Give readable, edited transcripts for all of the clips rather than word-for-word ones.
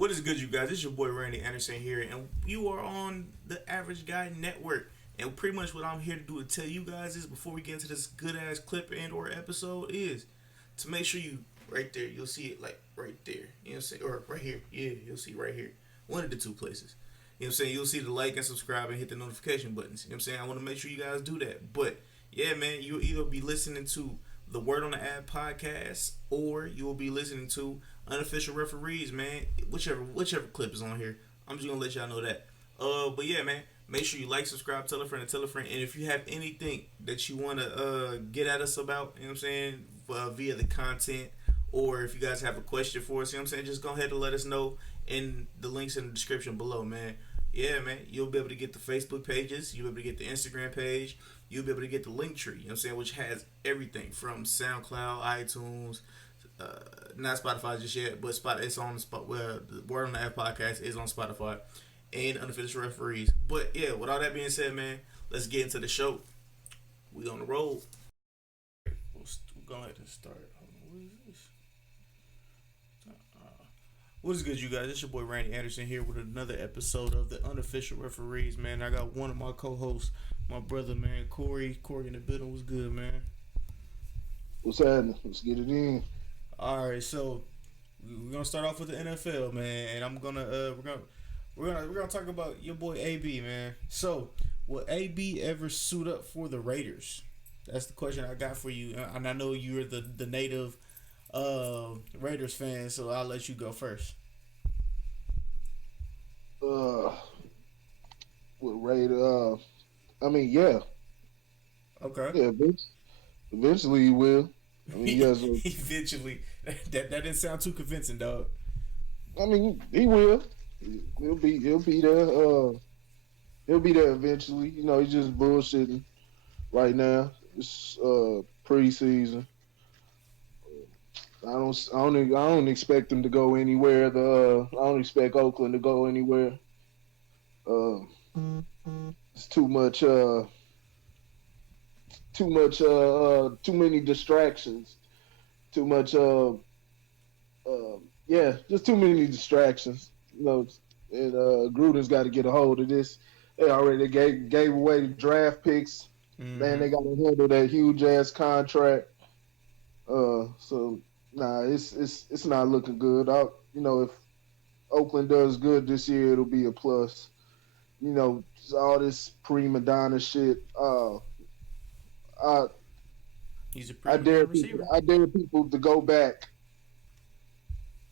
What is good, you guys? It's your boy Randy Anderson here, and you are on the Average Guy Network. And pretty much what I'm here to do to tell you guys is, before we get into this good ass clip and or episode, is to make sure you right there. You'll see it like right there. You know what I'm saying? Or right here. Yeah, you'll see right here. One of the two places. You know what I'm saying? You'll see the like and subscribe and hit the notification buttons. You know what I'm saying? I want to make sure you guys do that. But yeah, man, you'll either be listening to the Word on the Ad podcast, or you will be listening to Unofficial Referees, man. Whichever clip is on here, I'm just gonna let y'all know that. But yeah, man, make sure you like, subscribe, tell a friend, and tell a friend. And if you have anything that you wanna get at us about, you know what I'm saying, via the content, or if you guys have a question for us, you know what I'm saying, just go ahead and let us know in the links in the description below, man. Yeah, man, you'll be able to get the Facebook pages, you'll be able to get the Instagram page, you'll be able to get the link tree, you know what I'm saying, which has everything from SoundCloud, iTunes, not Spotify just yet, but it's on the spot where the Word on the App podcast is on Spotify and Unofficial Referees. But yeah, with all that being said, man, let's get into the show. We on the road. We'll go ahead and start. What is this? What is good, you guys? It's your boy Randy Anderson here with another episode of the Unofficial Referees, man. I got one of my co-hosts, my brother, man, Corey. Corey in the building. Was good, man? What's happening? Let's get it in. All right, so we're gonna start off with the NFL, man, and I'm gonna we're gonna talk about your boy AB, man. So, will AB ever suit up for the Raiders? That's the question I got for you, and I know you're the native Raiders fan, so I'll let you go first. With Raider, I mean, yeah, Okay. yeah. Eventually, he will. I mean, yes. Eventually, that didn't sound too convincing, dog. I mean, he will. He'll be there. He'll be there eventually. You know, he's just bullshitting right now. It's preseason. I don't expect him to go anywhere. I don't expect Oakland to go anywhere. It's too many distractions. Too much just too many distractions. You know, and Gruden's got to get a hold of this. They already gave away the draft picks. Mm-hmm. Man, they got to handle that huge ass contract. So nah, it's not looking good. If Oakland does good this year, it'll be a plus. You know, all this prima donna shit. He's a pretty receiver. I dare people to go back.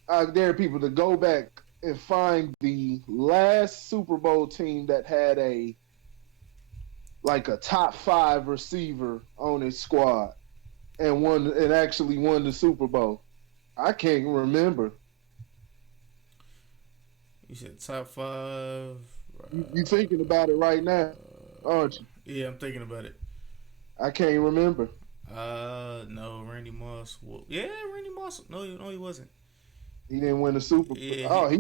I dare people to go back and find the last Super Bowl team that had a top 5 receiver on its squad and actually won the Super Bowl. I can't remember. You said top 5. You thinking about it right now, aren't you? Yeah, I'm thinking about it. I can't remember. No, Randy Moss. Well, yeah, Randy Moss. No, he wasn't. He didn't win the Super Bowl. Yeah,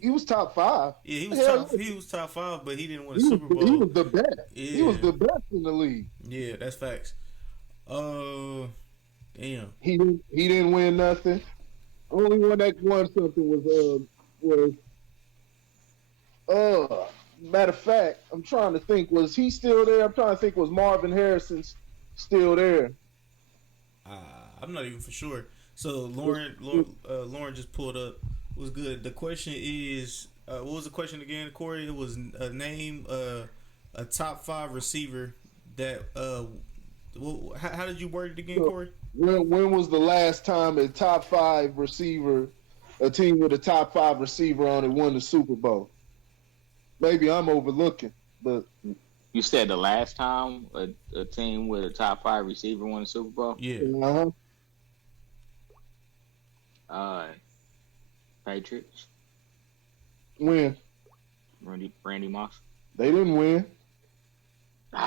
he was top 5. Yeah, he was top 5, but he didn't win a Super Bowl. He was the best. Yeah. He was the best in the league. Yeah, that's facts. Damn. He didn't win nothing. Only one that won something was matter of fact, I'm trying to think, was he still there? I'm trying to think, was Marvin Harrison still there? I'm not even for sure. So Lauren just pulled up. Was good. The question is, what was the question again, Corey? It was name a top 5 receiver that. How did you word it again, Corey? When was the last time a top 5 receiver, a team with a top 5 receiver on it, won the Super Bowl? Maybe I'm overlooking, but you said the last time a team with a top 5 receiver won the Super Bowl? Yeah. Patriots. When? Randy Moss. They didn't win.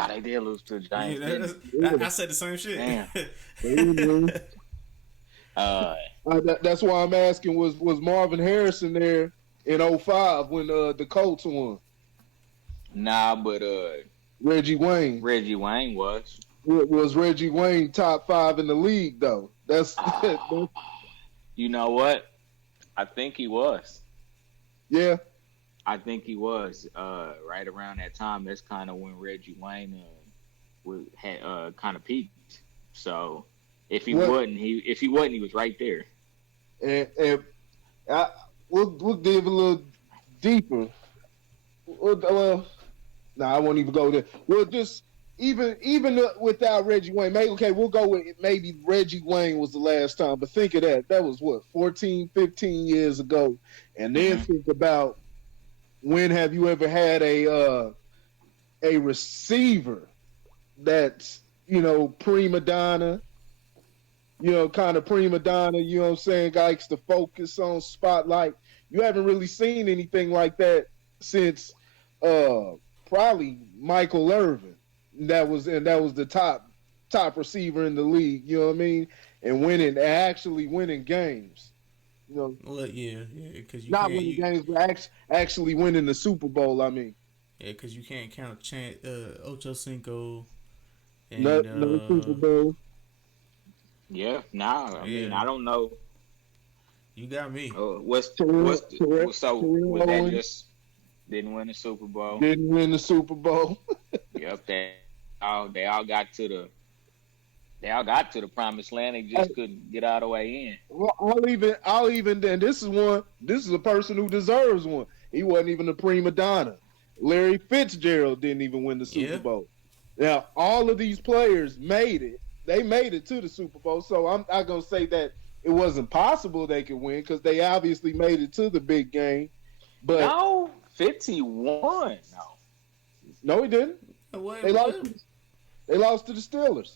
They did lose to the Giants. Yeah, I said the same shit. Damn. They didn't win. That's why I'm asking, was Marvin Harrison there in 2005 when the Colts won? Nah, but Reggie Wayne. Reggie Wayne was. Was Reggie Wayne top 5 in the league though? That's You know what? I think he was. Yeah. I think he was right around that time. That's kind of when Reggie Wayne had kind of peaked. So What if he wasn't, he was right there. and I, we'll dig a little deeper. Well, I won't even go there. We'll just even without Reggie Wayne, maybe okay, we'll go with maybe Reggie Wayne was the last time. But think of that. That was what 14, 15 years ago. And then Mm-hmm. think about when have you ever had a receiver that's prima donna, kind of prima donna, you know what I'm saying, likes to focus on spotlight. You haven't really seen anything like that since uh probably Michael Irvin. That was the top receiver in the league, you know what I mean? And actually winning games. You know, Well, yeah, because you not can't winning games, but actually winning the Super Bowl, I mean. because you can't count Ocho Cinco No, and no Super Bowl. Yeah. Nah. I mean, yeah, I don't know. you got me. So was Terrell that Owens just didn't win the Super Bowl? didn't win the Super Bowl. Yep. They all got to the promised land. They just couldn't get all the way in. Well, I'll even then. This is a person who deserves one. He wasn't even a prima donna. Larry Fitzgerald didn't even win the Super Yeah, Bowl. Now, all of these players made it. They made it to the Super Bowl. So I'm not gonna say that it wasn't possible they could win because they obviously made it to the big game. But No, 51. No, no, he didn't. what? They lost. They lost to the Steelers.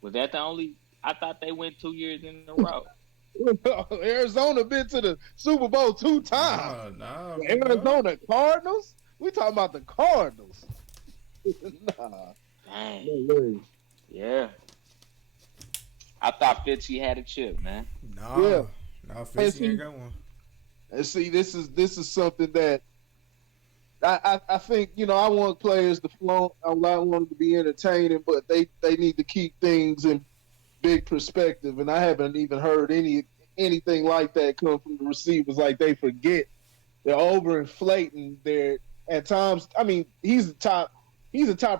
was that the only? I thought they went 2 years in a row. Arizona been to the Super Bowl 2 times. Nah, The big dog. Arizona Cardinals? We talking about the Cardinals. Nah, Dang. no way. Yeah. I thought Fitzy had a chip, man. Nah, Yeah. nah, Fitzy see- ain't got one. And see, this is something that I think I want players to flow. I want them to be entertaining, but they need to keep things in big perspective. And I haven't even heard anything like that come from the receivers. Like they forget they're overinflating their at times. I mean, he's a top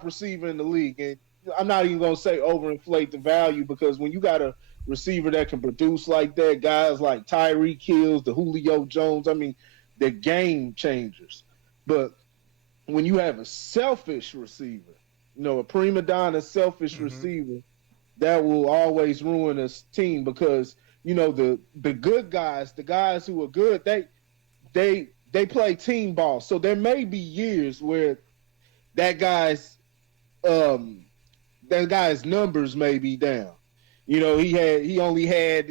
receiver in the league, and I'm not even gonna say overinflate the value because when you got a receiver that can produce like that, guys like Tyreek Hills, the Julio Jones, I mean, they're game changers. But when you have a selfish receiver, a prima donna selfish receiver, that will always ruin a team because the good guys, the guys who are good, they play team ball. So there may be years where that guy's numbers may be down. He only had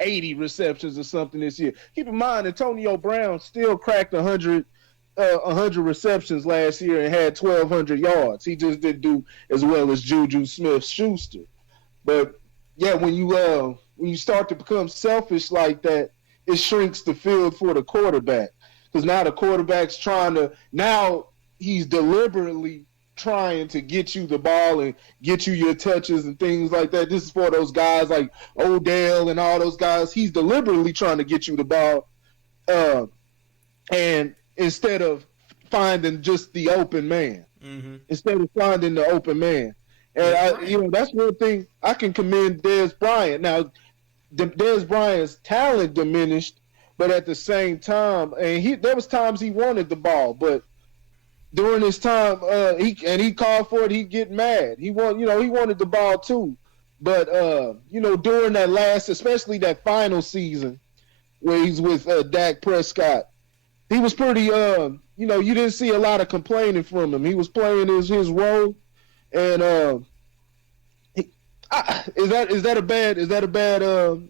80 receptions or something this year. Keep in mind, Antonio Brown still cracked 100 receptions last year and had 1,200 yards. He just didn't do as well as Juju Smith-Schuster. But yeah, when you start to become selfish like that, it shrinks the field for the quarterback because now the quarterback's he's deliberately trying to get you the ball and get you your touches and things like that. This is for those guys like Odell and all those guys. He's deliberately trying to get you the ball, and instead of finding just the open man, and that's one thing I can commend Dez Bryant. Now, Dez Bryant's talent diminished, but at the same time, and there was times he wanted the ball, but during his time, he called for it. He'd get mad. He wanted the ball too, but during that especially that final season where he's with Dak Prescott, he was pretty. You didn't see a lot of complaining from him. He was playing his role, and is that a bad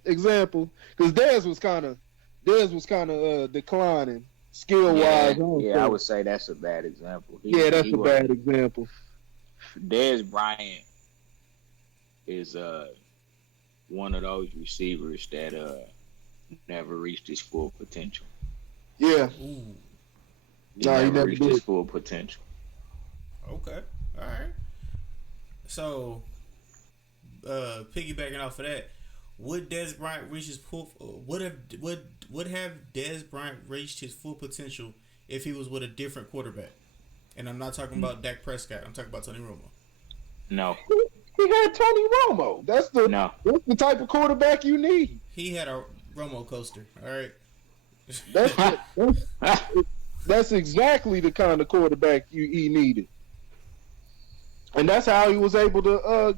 example? Because Dez was kind of declining skill wise. Yeah, I would say that's a bad example. That's a bad example. Dez Bryant is one of those receivers that never reached his full potential. Yeah. Ooh. He never reached his full potential. Okay. All right. So, piggybacking off of that, would Dez Bryant reach his full? Would have Dez Bryant reached his full potential if he was with a different quarterback? And I'm not talking about Dak Prescott. I'm talking about Tony Romo. No. He had Tony Romo. That's the type of quarterback you need. He had a Romo coaster. All right. That's exactly the kind of quarterback he needed. And that's how he was able to,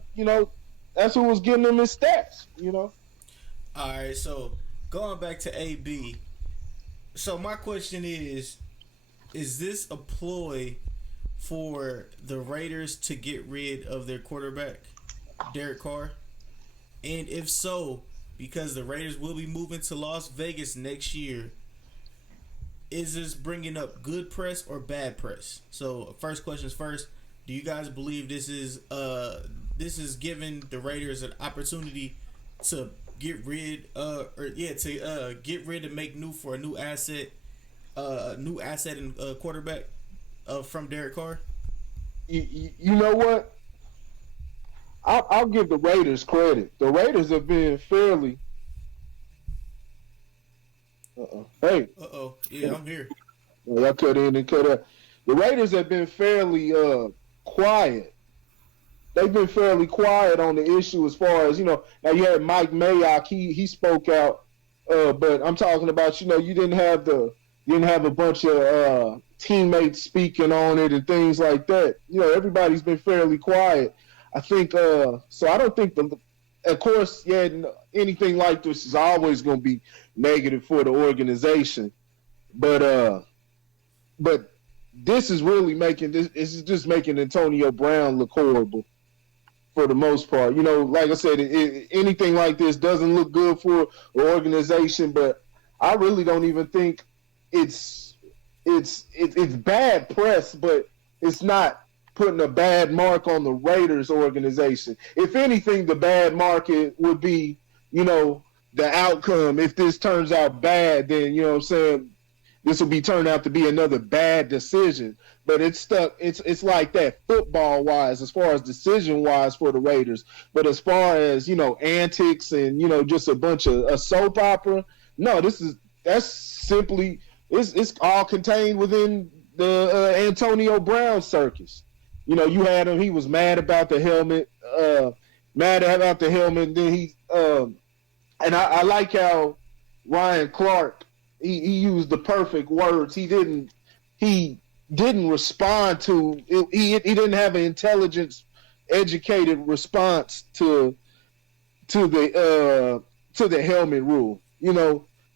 that's who was getting him his stats, All right, so going back to AB. So my question is this a ploy for the Raiders to get rid of their quarterback, Derek Carr? And if so, because the Raiders will be moving to Las Vegas next year, is this bringing up good press or bad press? So first questions first. Do you guys believe this is giving the Raiders an opportunity to get rid and make new for a new asset and quarterback from Derek Carr? You know what? I'll give the Raiders credit. The Raiders have been fairly. Hey. Yeah, I'm here. I cut in and cut out. The Raiders have been fairly quiet. They've been fairly quiet on the issue as far as, now you had Mike Mayock, he spoke out, but I'm talking about, you didn't have a bunch of teammates speaking on it and things like that. Everybody's been fairly quiet. I think so I don't think of course, anything like this is always going to be negative for the organization. But this is really making this is just making Antonio Brown look horrible for the most part. Like I said, anything like this doesn't look good for an organization, but I really don't even think it's bad press, but it's not putting a bad mark on the Raiders organization. If anything, the bad market would be, the outcome. If this turns out bad, then, what I'm saying, this will turn out to be another bad decision. But it's stuck. It's like that football wise, as far as decision wise for the Raiders. But as far as antics and just a bunch of a soap opera, no, that's simply it's all contained within the Antonio Brown circus. You had him. He was mad about the helmet. And then he and I like how Ryan Clark. He used the perfect words. He didn't respond to it. He didn't have an intelligence educated response to the helmet rule.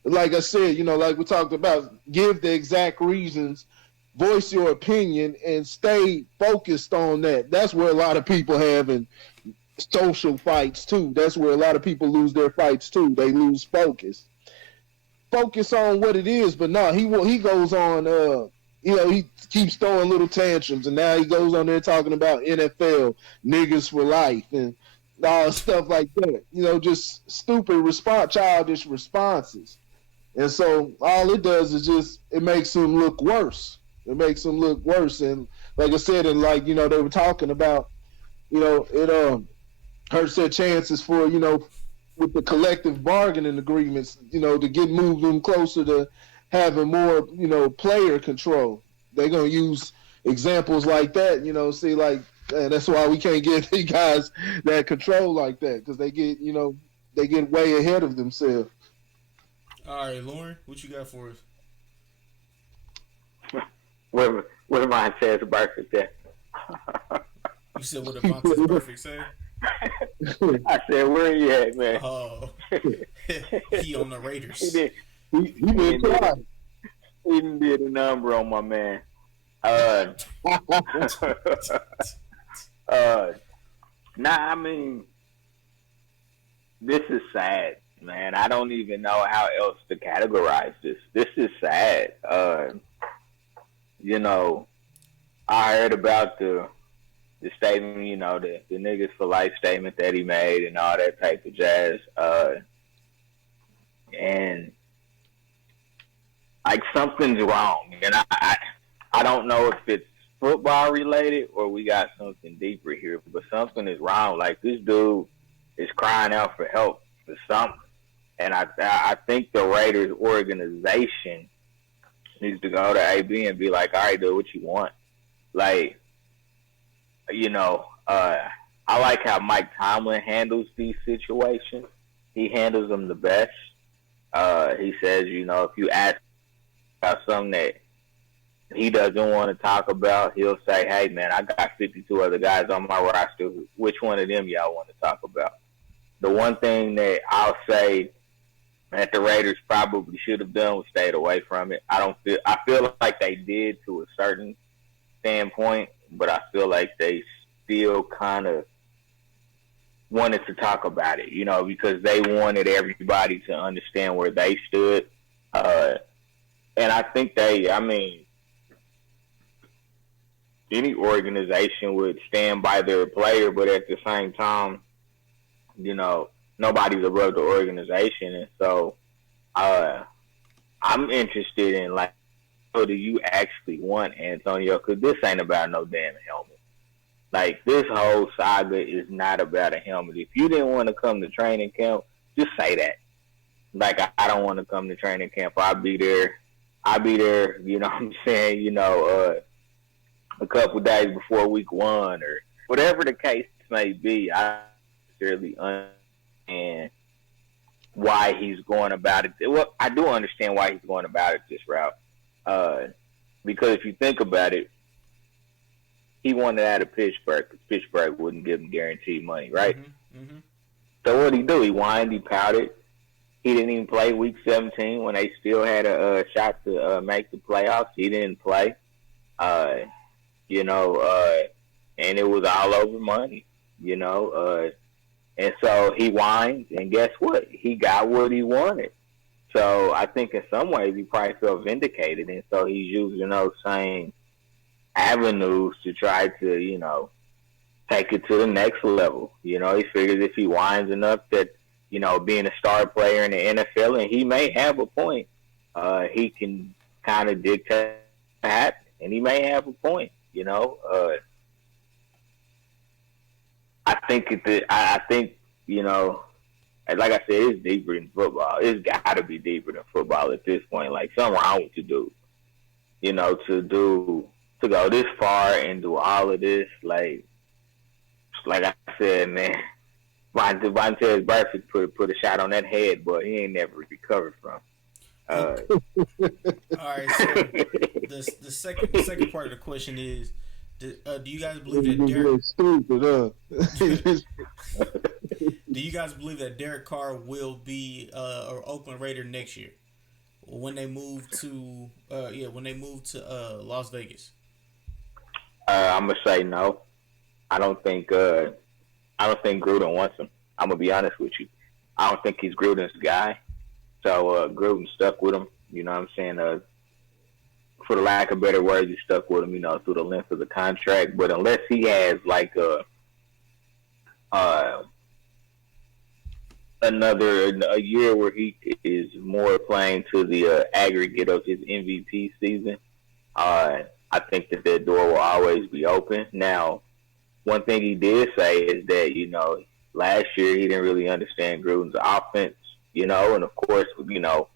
Like I said, like we talked about, give the exact reasons, voice your opinion, and stay focused on that. That's where a lot of people have in social fights too. That's where a lot of people lose their fights too. They lose focus on what it is. But no, he goes on. He keeps throwing little tantrums, and now he goes on there talking about NFL niggas for life and all stuff like that. Just stupid childish responses. And so all it does is it makes him look worse. It makes him look worse. And like I said, and like, they were talking about, it hurts their chances for, with the collective bargaining agreements, to move them closer to having more, player control. They're going to use examples like that, see, like, and that's why we can't get these guys that control like that, because they get way ahead of themselves. All right, Lauren, what you got for us? What am I saying to Burfict there? You said what Devontae's Burfict say? I said, where he at, man? Oh, he on the Raiders. He did a number on my man. I mean, this is sad, man. I don't even know how else to categorize this. This is sad. I heard about the statement, the niggas for life statement that he made and all that type of jazz. And like something's wrong. And I don't know if it's football related or we got something deeper here, but something is wrong. Like this dude is crying out for help something. And I think the Raiders organization needs to go to AB and be like, all right, dude, what you want? Like, you know, I like how Mike Tomlin handles these situations. He handles them the best. He says, you know, if you ask about something that he doesn't want to talk about, he'll say, hey, man, I got 52 other guys on my roster. Which one of them y'all want to talk about? The one thing that I'll say that the Raiders probably should have done was stayed away from it. I feel like they did to a certain standpoint, but I feel like they still kind of wanted to talk about it, you know, because they wanted everybody to understand where they stood. And I think any organization would stand by their player, but at the same time, you know, nobody's above the organization. And so I'm interested in, like, what do you actually want, Antonio? Because this ain't about no damn helmet. Like, this whole saga is not about a helmet. If you didn't want to come to training camp, just say that. Like, I don't want to come to training camp. I'll be there, you know what I'm saying, you know, a couple days before week 1 or whatever the case may be. I necessarily understand why he's going about it. Well, I do understand why he's going about it this route. Because if you think about it, he wanted out of Pittsburgh because Pittsburgh wouldn't give him guaranteed money, right? Mm-hmm. Mm-hmm. So what did he do? He whined, he pouted. He didn't even play week 17 when they still had a shot to make the playoffs. He didn't play, you know, and it was all over money, you know. And so he whined, and guess what? He got what he wanted. So I think in some ways he probably felt vindicated, and so he's using those same avenues to try to, you know, take it to the next level. You know, he figures if he whines enough that, you know, being a star player in the NFL, and he may have a point, he can kind of dictate that, and he may have a point, you know. I think, you know, like I said, it's deeper than football. It's got to be deeper than football at this point. Like, something wrong with the dude, you know, to go this far and do all of this. Like I said, man, Vontaze Burfict put a shot on that head, but he ain't never recovered from. All right, so the second part of the question is, do you guys believe that Derek? Stupid, Do you guys believe that Derek Carr will be an Oakland Raider next year when they move to Las Vegas? I'm gonna say no. I don't think Gruden wants him. I'm gonna be honest with you. I don't think he's Gruden's guy. So Gruden stuck with him. You know what I'm saying? For the lack of better words, he stuck with him, you know, through the length of the contract. But unless he has like a year where he is more playing to the aggregate of his MVP season, I think that door will always be open. Now, one thing he did say is that, you know, last year he didn't really understand Gruden's offense, you know, and of course, you know,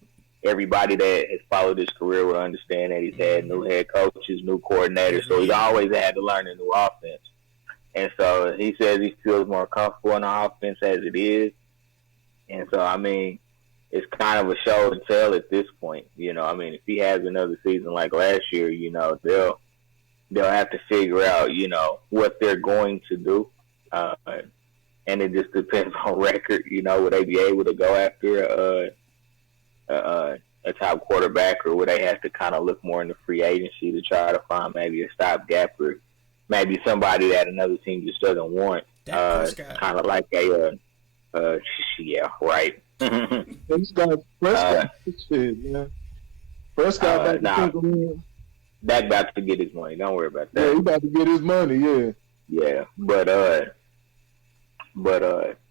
everybody that has followed his career will understand that he's had new head coaches, new coordinators, so he's always had to learn a new offense. And so he says he feels more comfortable in the offense as it is. And so, I mean, it's kind of a show and tell at this point. You know, I mean, if he has another season like last year, you know, they'll have to figure out, you know, what they're going to do. And it just depends on record. You know, would they be able to go after a top quarterback, or would they have to kind of look more into free agency to try to find maybe a stopgap or maybe somebody that another team just doesn't want? Kind of like yeah, right. Prescott, shit, man. Prescott Dak about to get his money. Don't worry about that. Yeah, he about to get his money. Yeah. Yeah, but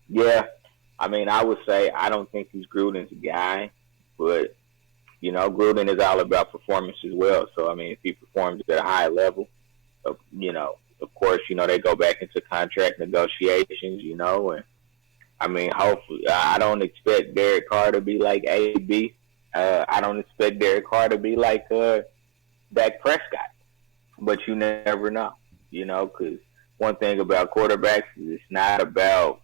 yeah. I mean, I would say I don't think he's Gruden's guy, but you know, Gruden is all about performance as well. So I mean, if he performs at a high level, you know, of course, you know, they go back into contract negotiations, you know, and I mean, hopefully, I don't expect Derek Carr to be like AB. I don't expect Derek Carr to be like Dak Prescott. But you never know, because one thing about quarterbacks is it's not about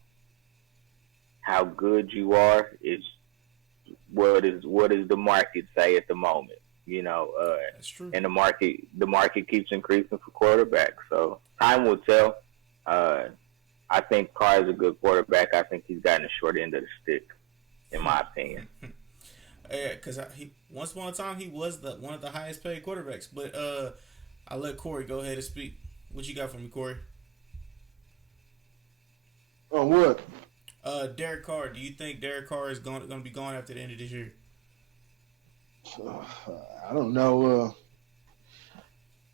how good you are. It's what is the market say at the moment. That's true. And the market keeps increasing for quarterbacks. So time will tell. I think Carr is a good quarterback. I think he's gotten the short end of the stick, in my opinion. Yeah, because he once upon a time he was one of the highest paid quarterbacks. But I'll let Corey go ahead and speak. What you got for me, Corey? On what? Derek Carr. Do you think Derek Carr is going to be gone after the end of this year? I don't know.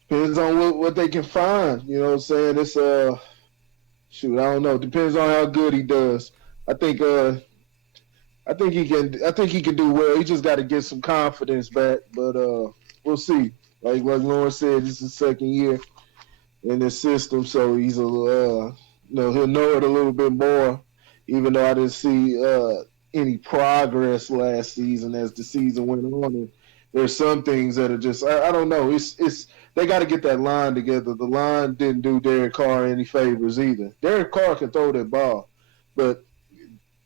Depends on what they can find. You know what I'm saying? It's shoot, I don't know. Depends on how good he does. I think he can. I think he can do well. He just got to get some confidence back. But we'll see. Like Lawrence said, this is his second year in this system, so he's he'll know it a little bit more. Even though I didn't see any progress last season as the season went on, and there's some things that are just I don't know. It's they got to get that line together. The line didn't do Derek Carr any favors either. Derek Carr can throw that ball, but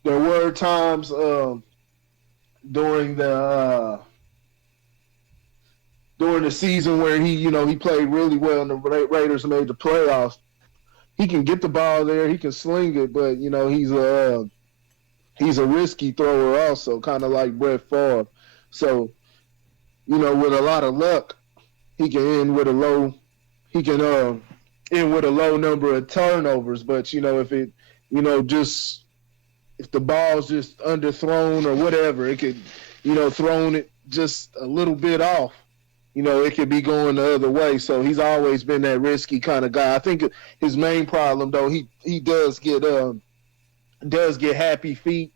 there were times during the season where he played really well and the Raiders made the playoffs. He can get the ball there, he can sling it, but he's a risky thrower also, kind of like Brett Favre. So with a lot of luck, he can end with a low number of turnovers. But if the ball's just underthrown or whatever, it could, thrown it just a little bit off. It could be going the other way. So he's always been that risky kind of guy. I think his main problem, though, he does get happy feet.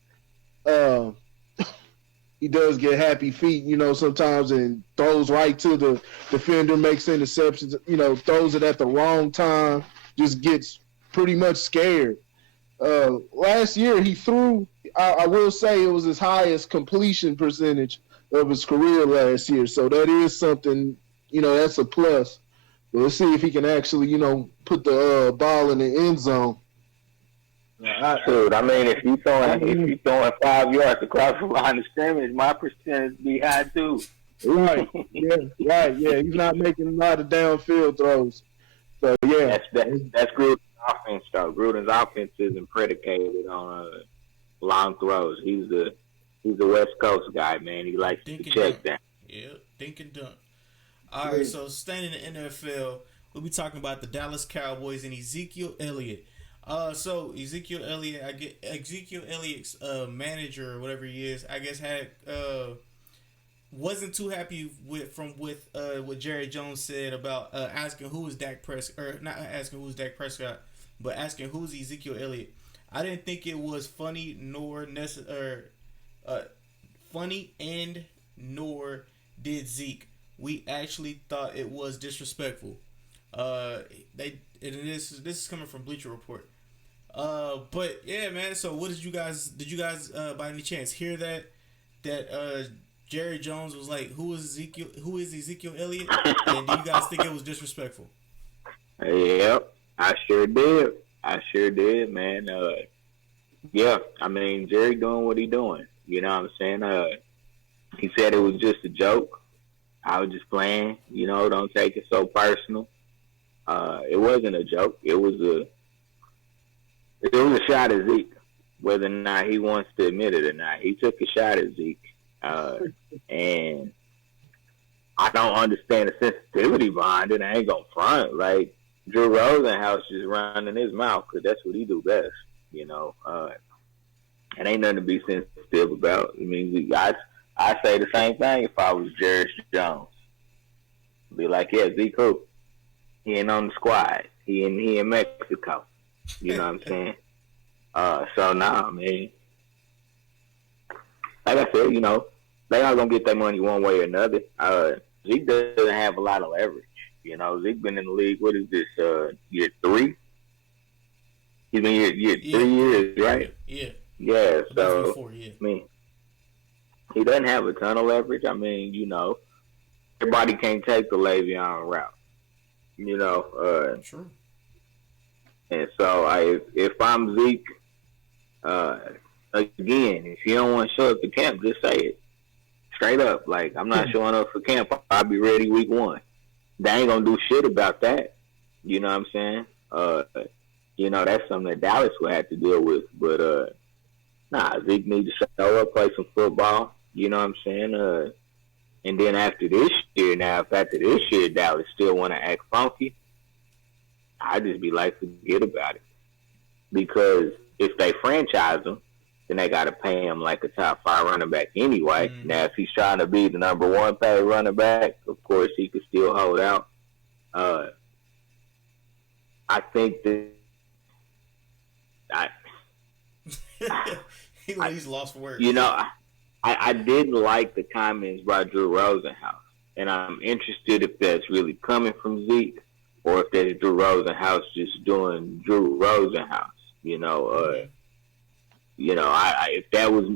He does get happy feet, sometimes, and throws right to the defender, makes interceptions, throws it at the wrong time, just gets pretty much scared. Last year he threw, I will say it was his highest completion percentage of his career last year. So that is something, that's a plus. But let's see if he can actually, put the ball in the end zone. Dude, I mean, if you throwing 5 yards across the line of scrimmage, my percentage be high too. Right. Yeah. Right. Yeah. He's not making a lot of downfield throws. So yeah, that's Gruden's offense though. Gruden's offense isn't predicated on long throws. He's the West Coast guy, man. He likes to check down. Yeah, think and dunk. All right, so staying in the NFL, we'll be talking about the Dallas Cowboys and Ezekiel Elliott. So Ezekiel Elliott's manager or whatever he is, I guess wasn't too happy with what Jerry Jones said about asking who is Dak Prescott, or not asking who's Dak Prescott, but asking who's Ezekiel Elliott. I didn't think it was funny nor did Zeke. We actually thought it was disrespectful. This is coming from Bleacher Report. But yeah, man. So what did you guys by any chance hear that Jerry Jones was like, who is Ezekiel Elliott? And do you guys think it was disrespectful? Yep, I sure did, man. Yeah, I mean, Jerry doing what he doing. You know what I'm saying? He said it was just a joke. I was just playing. Don't take it so personal. It wasn't a joke. It was a shot at Zeke, whether or not he wants to admit it or not. He took a shot at Zeke. And I don't understand the sensitivity behind it. I ain't gonna front. Like, Drew Rosenhaus just running his mouth because that's what he do best. It ain't nothing to be sensitive about. I mean, I say the same thing if I was Jerry Jones. Be like, yeah, Zeke who? He ain't on the squad. He in Mexico. You know what I'm saying? So nah, man. Like I said, they all gonna get their money one way or another. Zeke doesn't have a lot of leverage. Zeke been in the league. What is this? Year 3? He's been year 3 years, right? Yeah. Yeah, About to be so 4, yeah. I mean, he doesn't have a ton of leverage. I mean, everybody can't take the Le'Veon route. You know, True. and so if I'm Zeke, uh, again, if you don't want to show up to camp, just say it straight up. Like, I'm not showing up for camp. I'll be ready week 1. They ain't gonna do shit about that. You know what I'm saying? That's something that Dallas will have to deal with. But nah, Zeke needs to show up, play some football. You know what I'm saying? And then after this year, Dallas still want to act funky. I just be like, forget about it. Because if they franchise him, then they got to pay him like a top 5 running back anyway. Mm-hmm. Now, if he's trying to be the number 1 paid running back, of course he could still hold out. I think that he's lost for words. I didn't like the comments by Drew Rosenhaus, and I'm interested if that's really coming from Zeke or if that's Drew Rosenhaus just doing Drew Rosenhaus.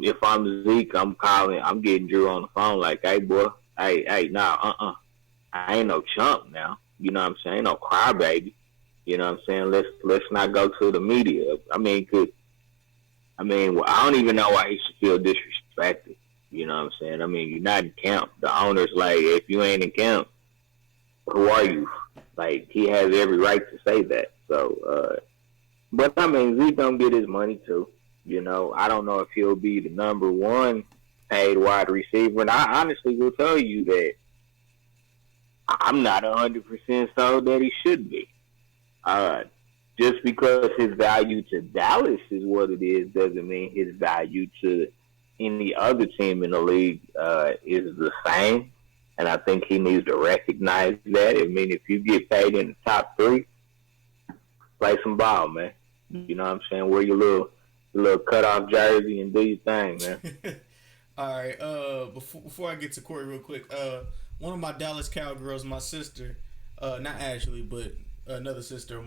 If I'm Zeke, I'm getting Drew on the phone like, hey boy, I ain't no chump now. You know what I'm saying? Ain't no crybaby. You know what I'm saying? Let's not go to the media. I don't even know why he should feel disrespected. You know what I'm saying? I mean, you're not in camp. The owner's like, if you ain't in camp, who are you? Like, he has every right to say that. So, but I mean, Zeke don't get his money too. I don't know if he'll be the number 1 paid wide receiver. And I honestly will tell you that I'm not 100% sold that he should be. Just because his value to Dallas is what it is doesn't mean his value to any other team in the league is the same. And I think he needs to recognize that. I mean, if you get paid in the top 3, play some ball, man. You know what I'm saying? Wear your little cutoff jersey and do your thing, man. All right. Before I get to Corey real quick, one of my Dallas Cowgirls, my sister, not Ashley, but another sister,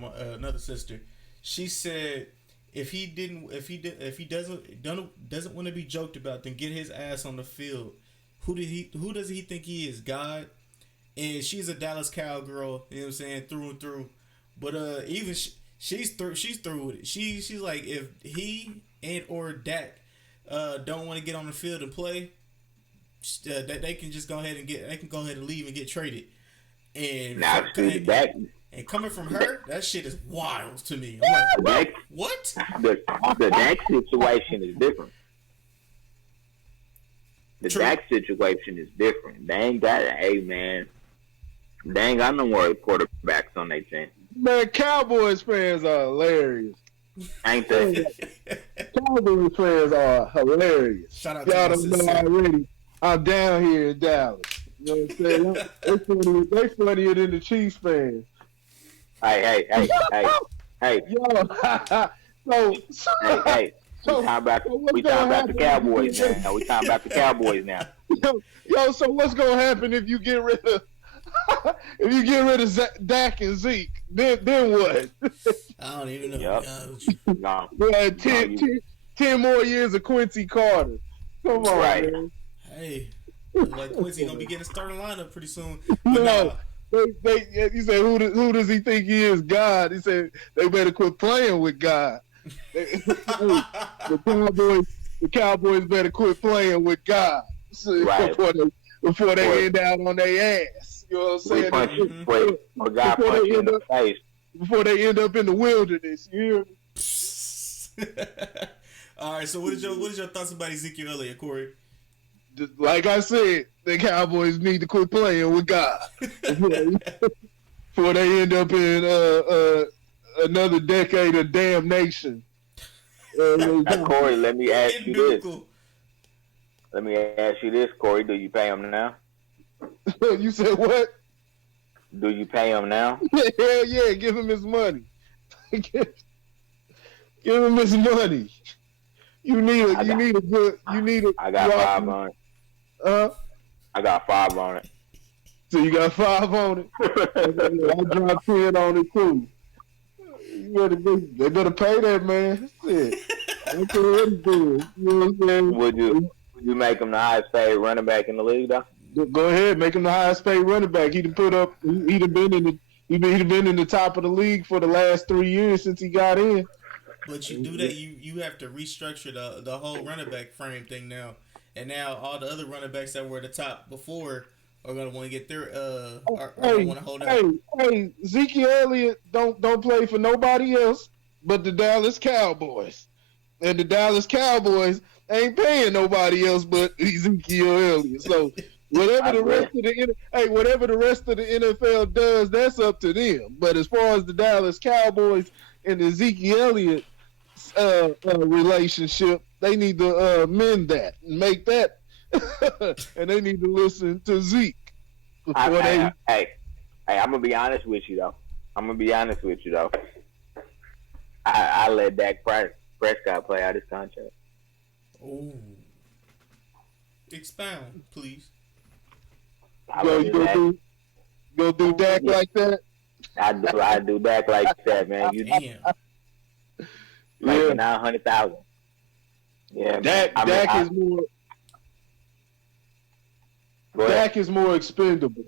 she said if he doesn't want to be joked about, then get his ass on the field. Who does he think he is? God? And she's a Dallas Cowgirl, you know what I'm saying, through and through. But even she's through with it. She's like, if he and or Dak don't want to get on the field and play, that they can just go ahead and leave and get traded. And and coming from her, that shit is wild to me. I'm like, what? The Dak situation is different. The Dak situation is different. They ain't got no more quarterbacks on their team. Man, Cowboys fans are hilarious. Ain't they? Cowboys fans are hilarious. Shout out y'all to don't know already. I'm down here in Dallas. You know what I'm saying? They funnier than the Chiefs fans. Hey. Yo, we talking about the Cowboys now. We talking about the Cowboys now. Yo, so what's gonna happen if you get rid of Dak and Zeke? Then what? I don't even know. Yep. No. Yeah, 10 more years of Quincy Carter. Come on, right. Man. Hey, like Quincy gonna be getting a starting lineup pretty soon. No. He said, who does he think he is? God. He said they better quit playing with God. The Cowboys better quit playing with God before they end out on their ass. You know what I'm saying? Before they end up in the wilderness. You hear me? All right. So what is your thoughts about Ezekiel Elliott, Corey? Like I said, the Cowboys need to quit playing with God before they end up in another decade of damnation. Now, Corey, let me ask you this, Corey. Do you pay him now? You said what? Do you pay him now? Hell yeah, give him his money. Give him his money. I got 5 on it. I got 5 on it. So you got 5 on it? I dropped 10 on it too. They better pay that man. Shit. don't care what he do. You know what I'm Would you saying? would you make him the highest paid running back in the league though? Go ahead, make him the highest paid running back. He'd have put up. He'd have been in the. He'd have been in the top of the league for the last 3 years since he got in. But you do that, you have to restructure the whole running back frame thing now, and now all the other running backs that were at the top before are gonna want to get their are gonna Hey, want to hold hey, out. hey! Ezekiel Elliott don't play for nobody else but the Dallas Cowboys, and the Dallas Cowboys ain't paying nobody else but Ezekiel Elliott. So whatever I the rest bet. of the whatever the rest of the NFL does, that's up to them. But as far as the Dallas Cowboys and Ezekiel Elliott relationship, they need to mend that and make that, and they need to listen to Zeke before they. Hey, I'm gonna be honest with you though. I let Dak Prescott play out his contract. Oh, expound, please. I Yo, let you his act- go do Dak Yeah. like that? I do Dak like that, man. You Damn. making Yeah. 900,000. Yeah, Dak I mean, Dak I, is more go ahead. Dak is more expendable.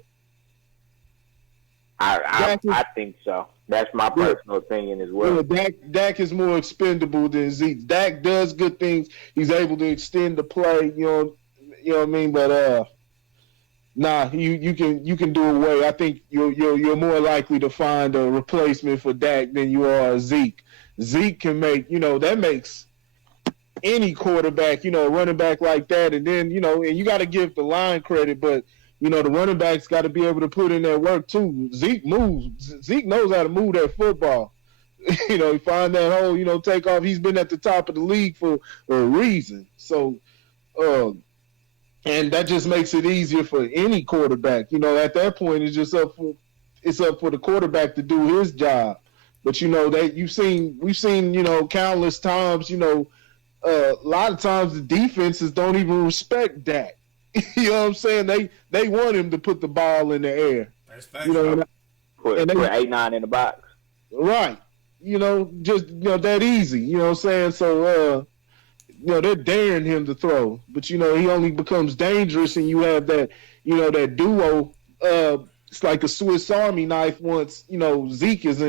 Dak is, I think so. That's my yeah, personal opinion as well. Dak is more expendable than Zeke. Dak does good things. He's able to extend the play. You know what I mean. But nah, you can do away. I think you're more likely to find a replacement for Dak than you are Zeke. Zeke can make that makes any quarterback, a running back like that, and then and you got to give the line credit, but the running backs got to be able to put in that work too. Zeke moves. Zeke knows how to move that football. He find that hole, take off. He's been at the top of the league for a reason. So, and that just makes it easier for any quarterback. At that point, it's up for the quarterback to do his job. But we've seen countless times. A lot of times the defenses don't even respect Dak. You know what I'm saying? They want him to put the ball in the air. That's You facts. know, and, Put and they 8-9 in the box. right. Just that easy. You know what I'm saying? So they're daring him to throw, but he only becomes dangerous, and you have that duo. It's like a Swiss Army knife once Zeke is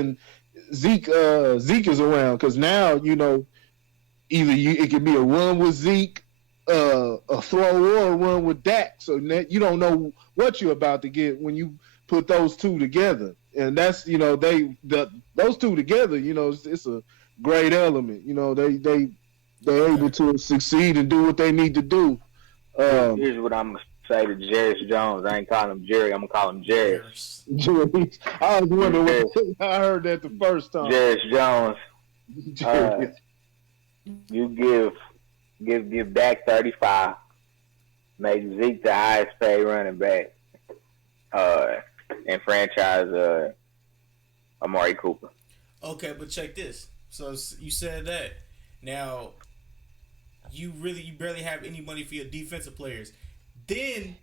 around, because now either it could be a run with Zeke, a throw, or a run with Dak. So you don't know what you're about to get when you put those two together, and that's those two together. It's a great element. They're able to succeed and do what they need to do. Here's what I'm gonna say to Jerry Jones. I ain't calling him Jerry. I'm gonna call him Jerry. I was wondering I heard that the first time. Jerry Jones. You give Dak 35, make Zeke the highest paid running back, and franchise Amari Cooper. Okay, but check this. So you said that. Now, you barely have any money for your defensive players. Then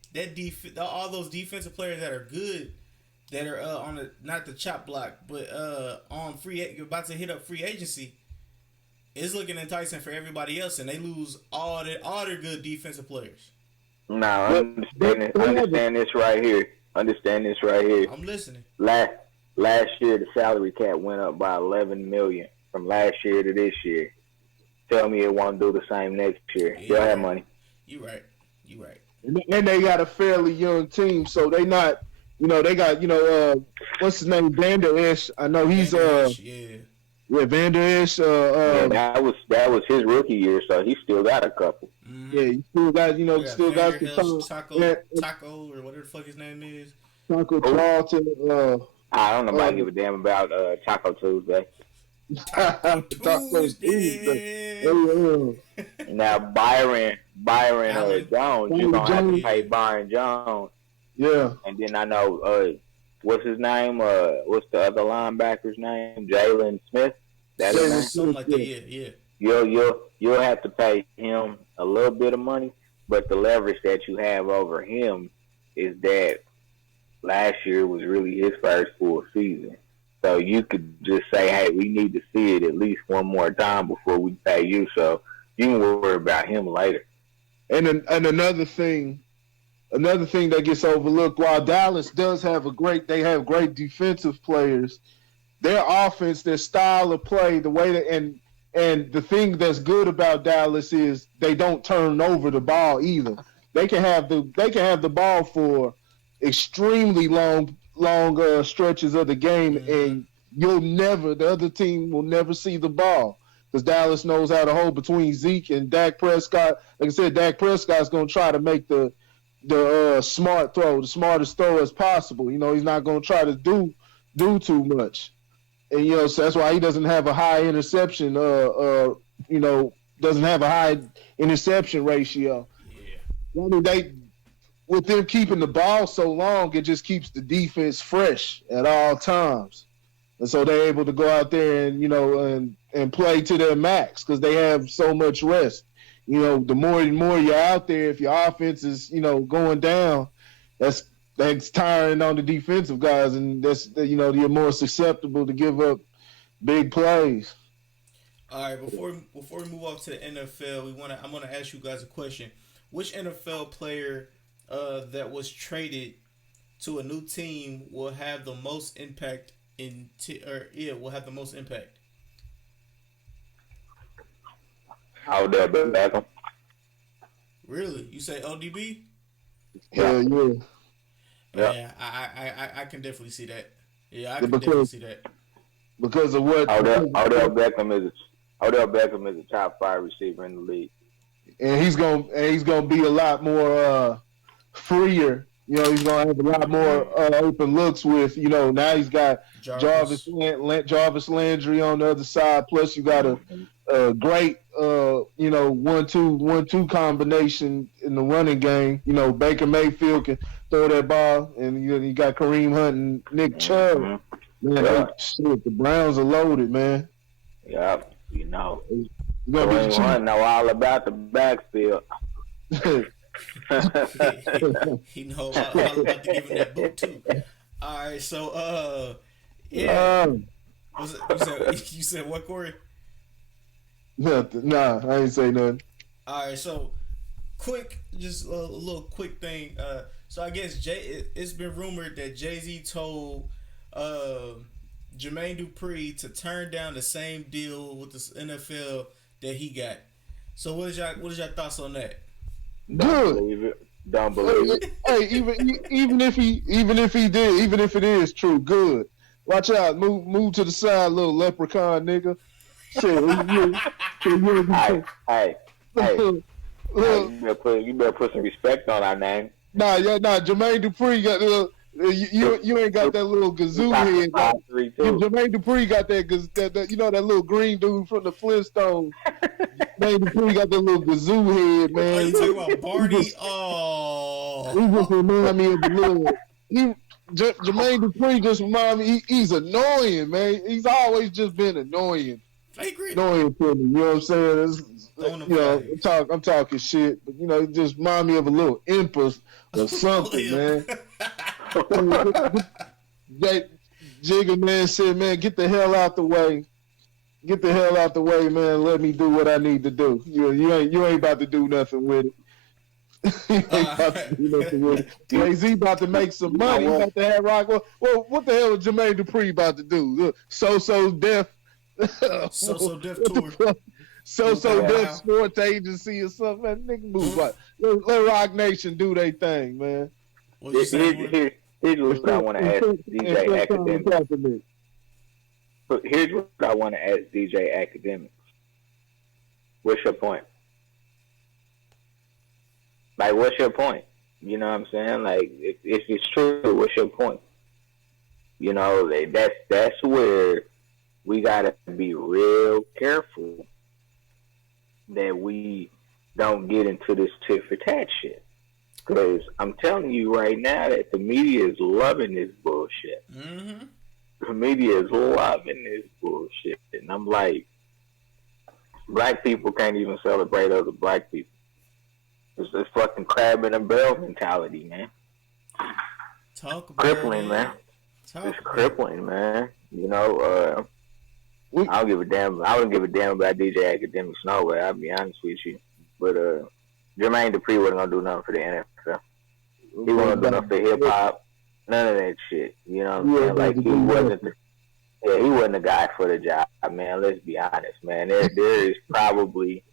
all those defensive players that are good, that are on the not the chop block, but on you're about to hit up free agency. It's looking enticing for everybody else, and they lose all their good defensive players. Now, understand this right here. I'm listening. Last year, the salary cap went up by $11 million from last year to this year. Tell me it won't do the same next year. Yeah, They'll have money. You right. And they got a fairly young team, so they not. They got what's his name, Vander Esch. I know he's Vander Esch. Yeah, that was his rookie year, so he still got a couple. Mm-hmm. Yeah, he still got still got the Taco or whatever the fuck his name is. Taco Charlton. I don't know about give a damn about Taco Tuesday. Tuesday. Now Byron Jones, you're gonna have to pay Byron Jones. Yeah. And then I know what's his name? What's the other linebacker's name? Jalen Smith. That's his name? Something like that. Yeah. You'll have to pay him a little bit of money, but the leverage that you have over him is that last year was really his first full season. So you could just say, hey, we need to see it at least one more time before we pay you. So you can worry about him later. And another thing that gets overlooked, while Dallas does have they have great defensive players, their offense, their style of play, the way that and the thing that's good about Dallas is they don't turn over the ball either. They can have the ball for extremely long stretches of the game, and the other team will never see the ball because Dallas knows how to hold between Zeke and Dak Prescott. Like I said, Dak Prescott's going to try to make the smart throw, the smartest throw as possible. He's not going to try to do too much. And so that's why he doesn't have a high interception. Doesn't have a high interception ratio. Yeah. I mean, with them keeping the ball so long, it just keeps the defense fresh at all times, and so they're able to go out there and play to their max because they have so much rest. The more and more you're out there, if your offense is going down, that's tiring on the defensive guys, and you're more susceptible to give up big plays. All right, before we move off to the NFL, I'm gonna ask you guys a question. Which NFL player that was traded to a new team will have the most impact will have the most impact? Odell Beckham. Really? You say ODB? Yeah. Yeah, I can definitely see that. Yeah, I can definitely see that. Because of what Odell Beckham is a top 5 receiver in the league, and he's gonna be a lot more freer. He's gonna have a lot more open looks with. Now he's got Jarvis Landry on the other side. Plus, you got a great 1-2 combination in the running game. Baker Mayfield can throw that ball, and you got Kareem Hunt and Nick Chubb. Mm-hmm. Man, shit, the Browns are loaded, man. Yeah, Kareem Hunt know all about the backfield. He know all about to give him that boot too. All right, so you said what, Corey? Nothing. Nah, I ain't say nothing. All right, so just a little quick thing. So I guess it's been rumored that Jay-Z told Jermaine Dupri to turn down the same deal with the NFL that he got. So what is your thoughts on that? Good. Don't believe it. Hey, even if he did, even if it is true, good. Watch out, move to the side, little leprechaun nigga. Shit, hey. You better put some respect on our name. Nah, Jermaine Dupri got you ain't got that little gazoo head. Jermaine Dupri got that little green dude from the Flintstones. Jermaine Dupri got that little gazoo head, man. Oh, you talking about Barney? He just remind me of the little. Jermaine Dupri just remind me. He's annoying, man. He's always just been annoying. Annoying to me. You know what I'm saying? I'm talking shit, but it just remind me of a little imp or something, man. That Jigga man said, man, get the hell out the way. Get the hell out the way, man. Let me do what I need to do. You ain't about to do nothing with it. You ain't about to do nothing with it. Jay-Z about to make some money. He about to have rock. Well, what the hell is Jermaine Dupri about to do? So Deaf. So Deaf tour. So Deaf sports agency or something. Man, nigga move out. Let Rock Nation do their thing, man. Here's what I want to ask DJ Academics. Here's what I want to ask DJ Academics. What's your point? Like, what's your point? You know what I'm saying? Like, if it's true, what's your point? That's where we gotta be real careful that we don't get into this tit for tat shit. Because I'm telling you right now that the media is loving this bullshit. Mm-hmm. The media is loving this bullshit. And I'm like, black people can't even celebrate other black people. It's this fucking crab in a barrel mentality, man. Talk about crippling, it. man. It's crippling, man. You know, I don't give a damn. I wouldn't give a damn about DJ Academics no way. I'll be honest with you. But Jermaine Dupri wasn't gonna do nothing for the NFL. He wasn't do nothing for hip hop. None of that shit. You know what I'm saying? Like he wasn't. He wasn't the guy for the job, man. Let's be honest, man. There is probably.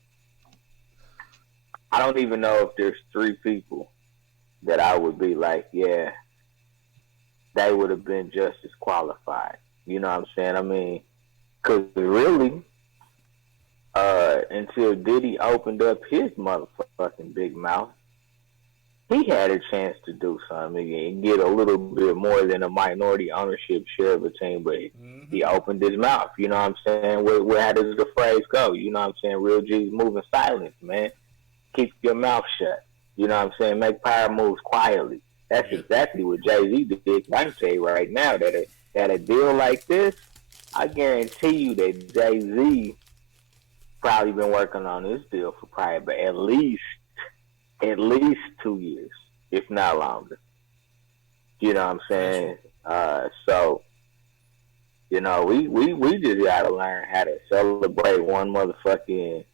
I don't even know if there's 3 people that I would be like, yeah, they would have been just as qualified. You know what I'm saying? I mean, because really, until Diddy opened up his motherfucking big mouth, he had a chance to do something and get a little bit more than a minority ownership share of a team, but he opened his mouth. You know what I'm saying? How does the phrase go? You know what I'm saying? Real G's move in silence, man. Keep your mouth shut. You know what I'm saying? Make power moves quietly. That's exactly what Jay-Z did. I can tell you right now that a deal like this, I guarantee you that Jay-Z probably been working on this deal for probably at least 2 years, if not longer. You know what I'm saying? So, you know, we just gotta learn how to celebrate one motherfucking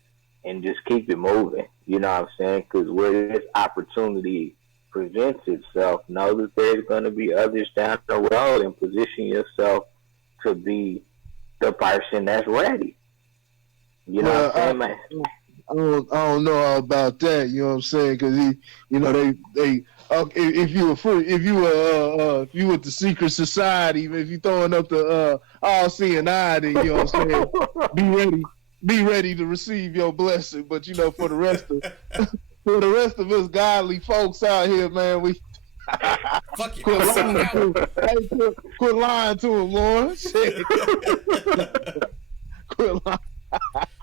and just keep it moving. You know what I'm saying? Because where this opportunity presents itself, know that there's going to be others down the road, and position yourself to be the person that's ready. You know what I'm saying, man? I don't know about that. You know what I'm saying? Because they if you with the secret society, if you throwing up the all-seeing eye, then you know what I'm saying. Be ready to receive your blessing. But you know, for the rest of us godly folks out here, man, we fuck you. Quit lying to him, Lord. Quit lying.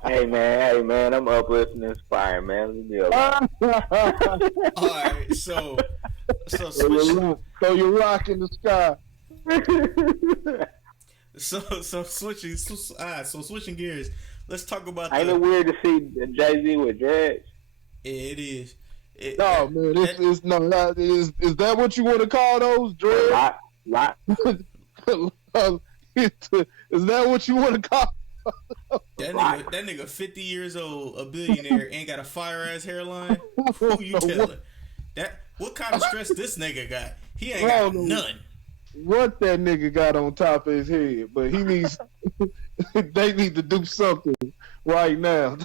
Hey man, I'm uplifting and inspiring, man. Leave me alone. All right, so switch. Throw your rock in the sky. So switching gears. Let's talk about. Ain't it weird to see Jay-Z with dreads? It is. No, man, is that what you want to call those dreads? Lot. Is that what you want to call? That nigga 50 years old, a billionaire, ain't got a fire ass hairline. Who you telling? What kind of stress this nigga got? He ain't got none. What that nigga got on top of his head, but he needs. They need to do something right now.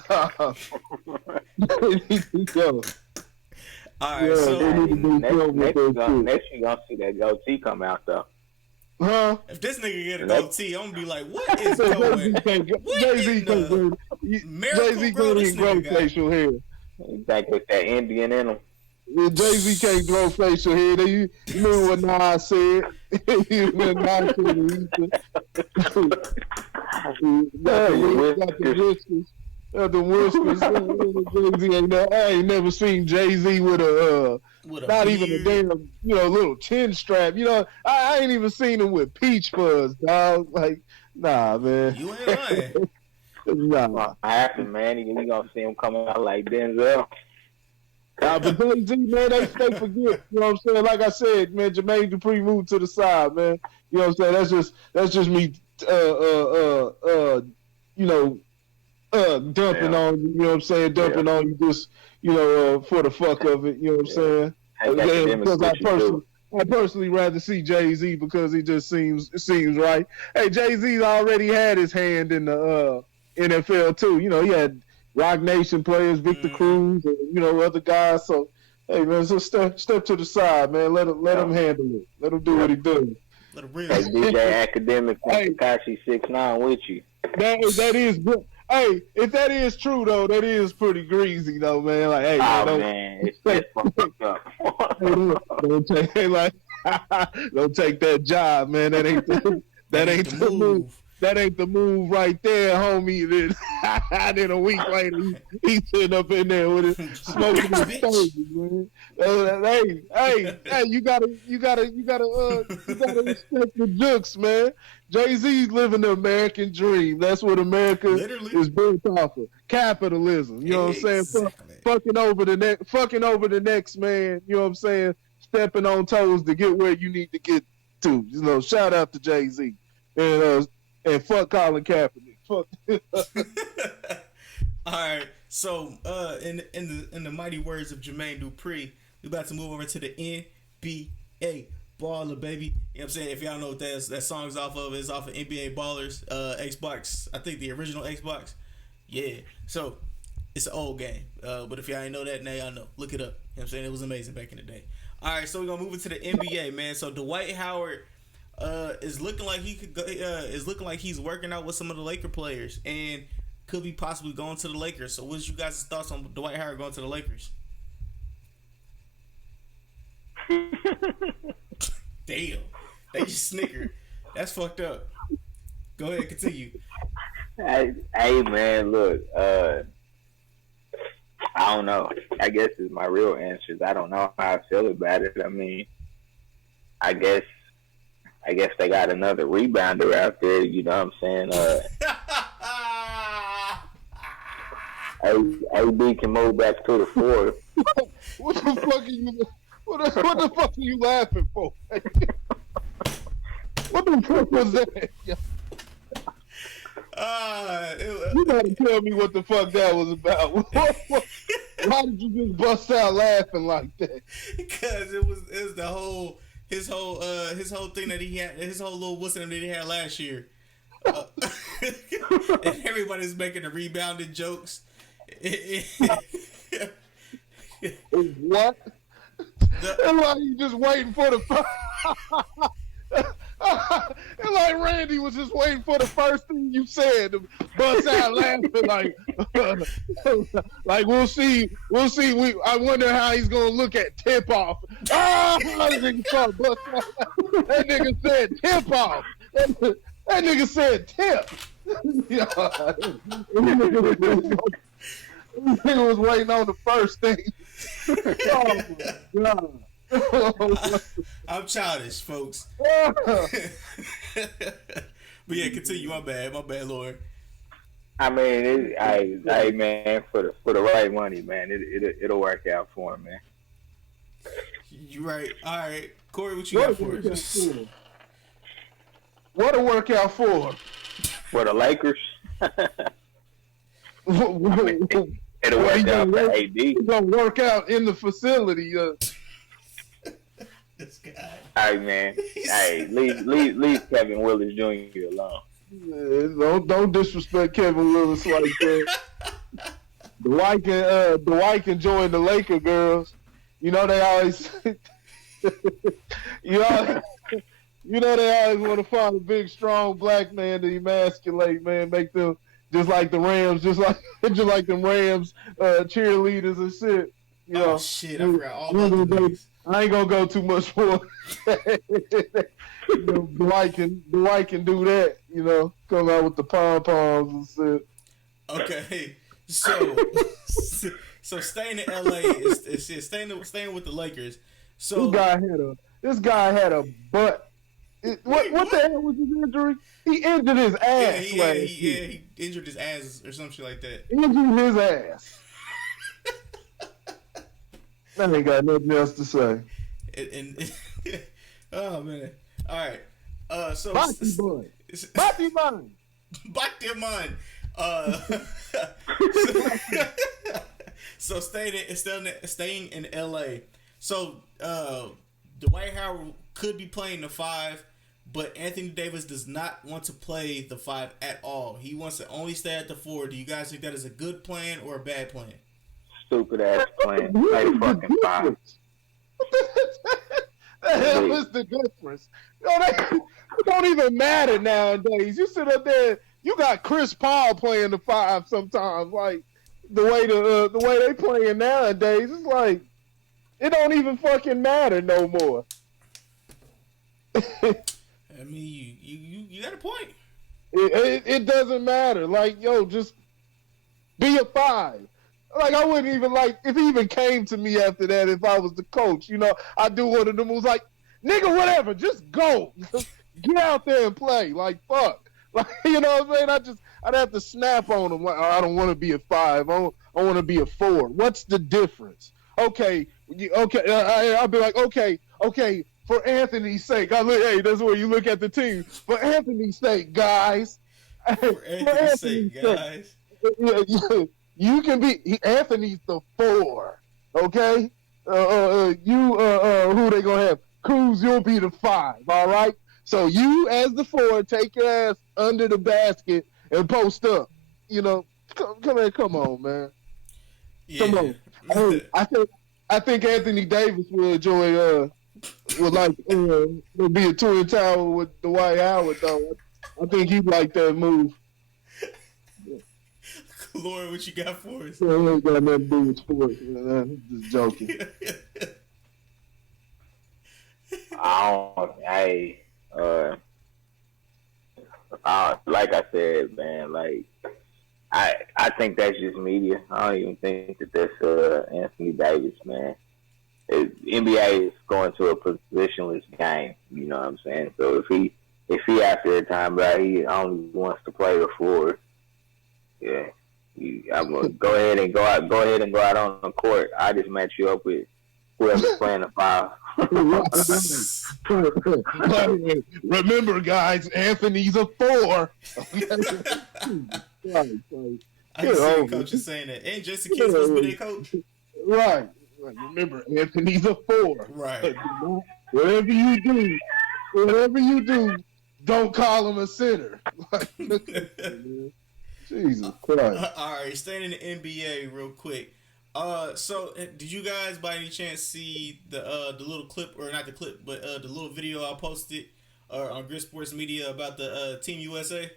They need to go. All right, so next you gonna see that goatee come out though. Huh? If this nigga get a goatee, I'm gonna be like, what is going on? Jay-Z can't grow facial hair. He's back with that Indian in him. Jay-Z can't grow facial hair. You remember what Nas said? Got the whiskers. I ain't never seen Jay-Z with a not beard. Even a damn little chin strap. I ain't even seen him with peach fuzz, dog. Like, nah, man. You ain't lying. Nah. I happen, man. You gonna see him coming out like Denzel. But Jay-Z, man, they forget. You know what I'm saying? Like I said, man, Jermaine Dupri moved to the side, man. You know what I'm saying? That's just me. Dumping on you. You know what I'm saying? Dumping on you just for the fuck of it. You know what I'm saying? Because I personally rather see Jay-Z because it just seems right. Hey, Jay-Z's already had his hand in the NFL too. He had Rock Nation players, Victor Cruz, and other guys. So, hey man, so step to the side, man. Let him handle it. Let him do what he does. Let him real. Hey, DJ Academic, Tekashi 6ix9ine with you. That is good. Hey, if that is true though, that is pretty greasy though, man. Like, hey, man, it's fucked up. Don't take that job, man. That ain't the move. That ain't the move right there, homie. Then a week later, he's sitting up in there with it, smoking his stogie, man. Hey, you gotta respect the jokes, man. Jay-Z's living the American dream. That's what America is built off of. Capitalism. You know what I'm saying? Fucking over the next man. You know what I'm saying? Stepping on toes to get where you need to get too. You know, shout out to Jay-Z and fuck Colin Kaepernick. Fuck. All right. So, in the mighty words of Jermaine Dupri, we about to move over to the NBA Baller, baby. You know what I'm saying? If y'all know what that song's off of, it's off of NBA Ballers, Xbox. I think the original Xbox. Yeah. So, it's an old game. But if y'all ain't know that, now y'all know. Look it up. You know what I'm saying? It was amazing back in the day. All right, so we're gonna move into the NBA, man. So Dwight Howard is looking like he could go, is looking like he's working out with some of the Laker players and could be possibly going to the Lakers. So what's you guys' thoughts on Dwight Howard going to the Lakers? Damn. They just snickered. That's fucked up. Go ahead, continue. Hey man, look, I don't know. I guess is my real answer. I don't know how I feel about it. I mean, I guess they got another rebounder out there. You know what I'm saying? AB can move back to the floor. What the fuck are you? What the fuck are you laughing for? What the fuck was that? You gotta tell me what the fuck that was about. Why did you just bust out laughing like that? Because it was the whole his whole thing that he had, his whole little whistling that he had last year. And everybody's making the rebounded jokes. What? And like you just waiting for the and like Randy was just waiting for the first thing you said to bust out laughing like we'll see. I wonder how he's gonna look at tip off. That nigga said tip off. That nigga said tip. That nigga was waiting on the first thing. Oh my God. I'm childish, folks. But yeah, continue. My bad, Lord. I mean, hey man, for the right money, man, it'll work out for him, man. You right. All right, Corey, what you got for us? What'll work out for him? For the Lakers. It'll work out for AD. It's gonna work out in the facility. This guy. Hey man, hey, leave Kevin Willis Jr. alone. Yeah, don't disrespect Kevin Willis like that. Dwight can join the Laker girls. You know they always, you know they always want to find a big, strong black man to emasculate, man, make them just like the Rams, just like the Rams cheerleaders and shit. You know, shit, I forgot all about the I ain't gonna go too much more. Dwight can do that. You know, come out with the pom poms and shit. Okay, so staying in LA is staying with the Lakers. So this guy had a butt. What the hell was his injury? He injured his ass. He injured his ass or some shit like that. Injured his ass. I ain't got nothing else to say. And oh man! All right. So Bati man. So staying in LA. So Dwight Howard could be playing the 5, but Anthony Davis does not want to play the 5 at all. He wants to only stay at the 4. Do you guys think that is a good plan or a bad plan? Stupid ass plan. Play the fucking 5. The hell is the difference? It don't even matter nowadays. You sit up there, you got Chris Paul playing the 5 sometimes. Like the way they playing nowadays, it's like it don't even fucking matter no more. I mean, you got a point. It doesn't matter. Like, yo, just be a 5. Like, I wouldn't even like if he even came to me after that. If I was the coach, you know, I'd do one of them moves like, nigga, whatever, just go, get out there and play. Like, fuck, like, you know what I'm saying? I'd have to snap on him. Like, oh, I don't want to be a 5. I want to be a 4. What's the difference? Okay. I'll be like, okay. for Anthony's sake, hey, that's where you look at the team. For Anthony's sake, guys. For Anthony's sake, guys. You can be Anthony's the 4, okay? Who they gonna have? Cruz, you'll be the 5, all right? So you, as the 4, take your ass under the basket and post up. Come on, man. Yeah. Come on. Hey, I think Anthony Davis will enjoy. Will be a twin tower with Dwight Howard though. I think he'd like that move. Lord, what you got for us? I ain't got nothing to do with sports. I'm just joking. Like I said, man, like I think that's just media. I don't even think that that's Anthony Davis, man. NBA is going to a positionless game. You know what I'm saying? So if he after a time, but he only wants to play the 4, yeah, I'm gonna go ahead and go out on the court. I just match you up with whoever's playing the 5. Remember, guys, Anthony's a 4. I can see coaches saying that. And Jason Kidd's supposed to be their coach. Right. Remember, Anthony's a 4. Right. Whatever you do, don't call him a center. Jesus Christ. All right, staying in the NBA real quick. So did you guys by any chance see the little clip, or not the clip, but the little video I posted on Grit Sports Media about the Team USA?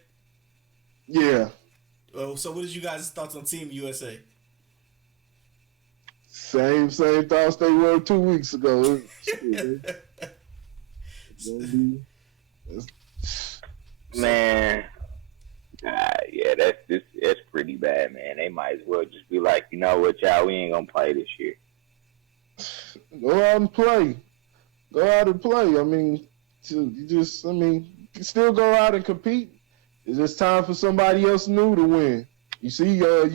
Yeah. So what is you guys' thoughts on Team USA? Same thoughts they were 2 weeks ago. Man, yeah, that's pretty bad, man. They might as well just be like, you know what, y'all, we ain't gonna play this year. Go out and play. I mean, you can still go out and compete. It's just time for somebody else new to win. You see a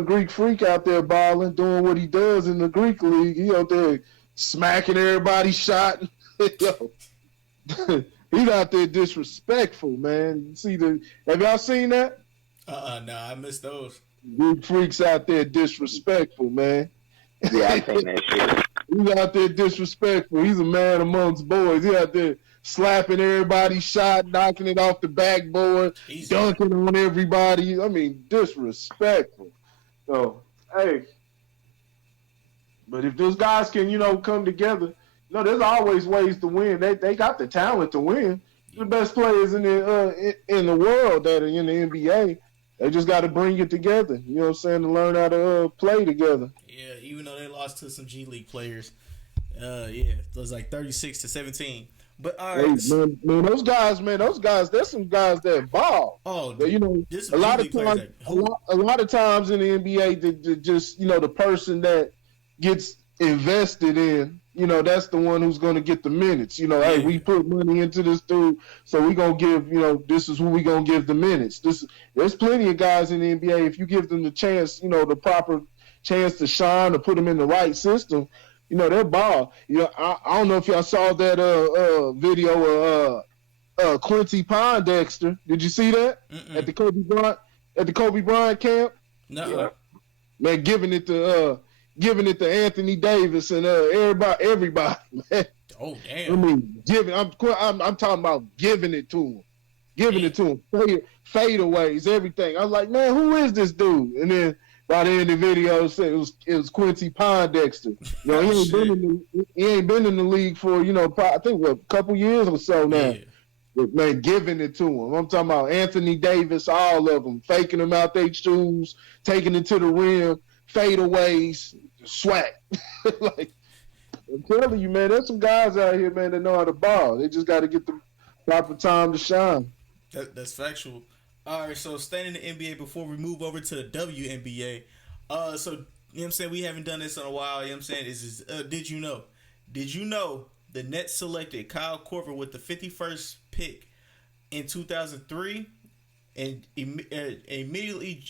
Greek freak out there balling, doing what he does in the Greek league. He out there smacking everybody's shot. He's out there disrespectful, man. Have y'all seen that? No, I missed those. Greek freaks out there disrespectful, man. Yeah, I seen that shit. He's out there disrespectful. He's a man amongst boys. He out there slapping everybody's shot, knocking it off the backboard, dunking on everybody. I mean, disrespectful. So, hey. But if those guys can, come together, there's always ways to win. They got the talent to win. The best players in the world that are in the NBA. They just got to bring it together. You know what I'm saying? To learn how to play together. Yeah, even though they lost to some G League players. It was like 36-17. But all right, man, those guys, there's some guys that ball. Oh, a lot of times in the NBA, the just the person that gets invested in, that's the one who's going to get the minutes. Hey, we put money into this dude, so we gonna give, this is who we gonna give the minutes. There's plenty of guys in the NBA. If you give them the chance, the proper chance to shine, or put them in the right system. They're ball. I don't know if y'all saw that video of Quincy Pondexter. Did you see that? At the Kobe Bryant camp? No. Yeah. Man, giving it to Anthony Davis and everybody, man. Oh damn. I mean, I'm talking about giving it to him. It to him. Fadeaways, everything. I was like, man, who is this dude? And then by the end of the video, it was Quincy Pondexter. He ain't been in the league for I think a couple years or so now. Yeah. But man, giving it to him. I'm talking about Anthony Davis, all of them, faking them out their shoes, taking it to the rim, fadeaways, swag. Like I'm telling you, man, there's some guys out here, man, that know how to ball. They just got to get the proper time to shine. That's factual. All right, so staying in the NBA before we move over to the WNBA. So, you know what I'm saying? We haven't done this in a while. You know what I'm saying? Did you know the Nets selected Kyle Korver with the 51st pick in 2003 and immediately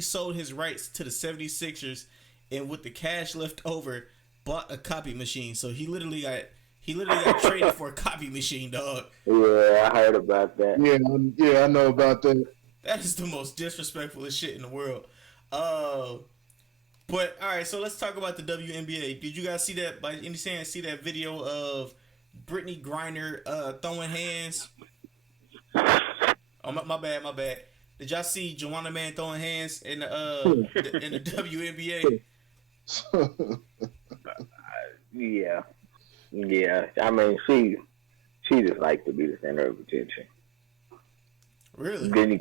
sold his rights to the 76ers, and with the cash left over, bought a copy machine. So he literally got traded for a copy machine, dog. Yeah, I heard about that. Yeah, I know about that. That is the most disrespectful shit in the world. But all right, so let's talk about the WNBA. Did you guys see that? By any chance, see that video of Brittany Griner throwing hands? Oh my bad. Did y'all see Joanna Man throwing hands in the WNBA? Yeah. I mean, she just likes to be the center of attention. Really? Brittany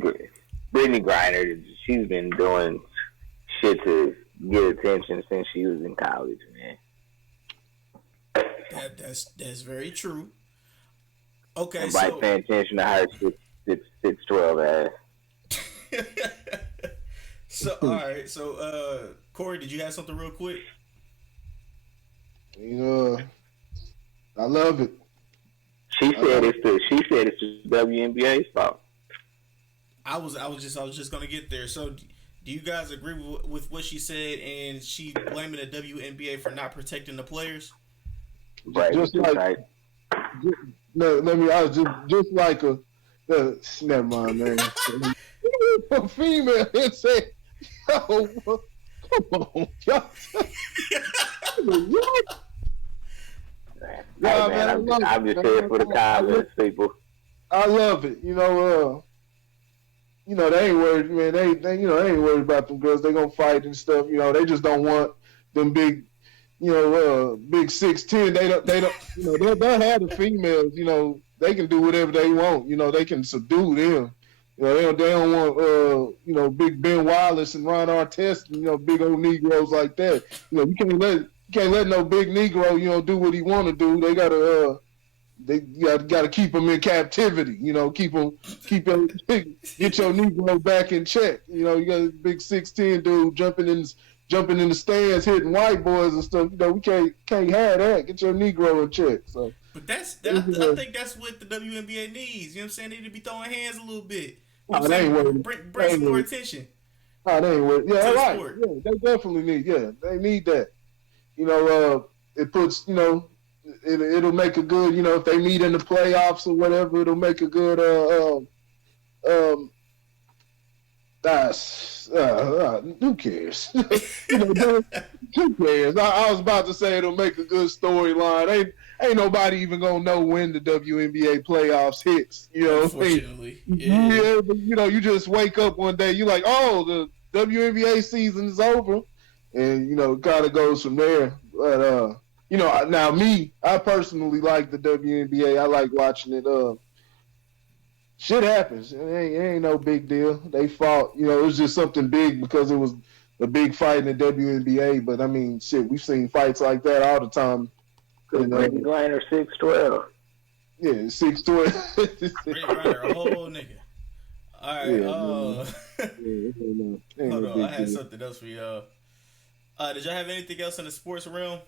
Griner, she's been doing shit to get attention since she was in college, man. That's very true. Okay, and by paying attention to her 6'12" ass. So all right, so Corey, did you have something real quick? I love it. She said it's the WNBA's fault. I was just gonna get there. So, do you guys agree with what she said? And she blaming the WNBA for not protecting the players. Right. Just like, right. I was just like a. Never mind, man. A female and say, "Yo, come on, y'all." What? Hey, man, I'm just here for the comments, people. I love it. They ain't worried, man. They ain't worried about them girls. They gonna fight and stuff. They just don't want them big, big 6'10". They don't. They'll have the females. They can do whatever they want. They can subdue them. They don't want big Ben Wallace and Ron Artest, big old Negroes like that. You can't let no big Negro do what he want to do. They gotta keep him in captivity. Keep him get your Negro back in check. You got a big 6'10" dude jumping in the stands hitting white boys and stuff. We can't have that. Get your Negro in check. So. But I think that's what the WNBA needs. You know what I'm saying? They need to be throwing hands a little bit. They ain't worried. Bring some more attention. Oh, they ain't worried. Yeah, right. Sport. Yeah, they definitely need. Yeah, they need that. It puts. It'll make a good. If they meet in the playoffs or whatever, it'll make a good. Who cares? Who cares? I was about to say it'll make a good storyline. Ain't nobody even gonna know when the WNBA playoffs hits. Unfortunately, yeah. But, you just wake up one day, you're like, oh, the WNBA season is over, and it kind of goes from there. But now I personally like the WNBA. I like watching it. Shit happens. It ain't no big deal. They fought. It was just something big because it was a big fight in the WNBA. But I mean, shit, we've seen fights like that all the time. Brittany Griner 6'12". Yeah, 6'12". Brittany Griner, a whole nigga. All right. Hold on, I had something else for y'all. Did y'all have anything else in the sports realm?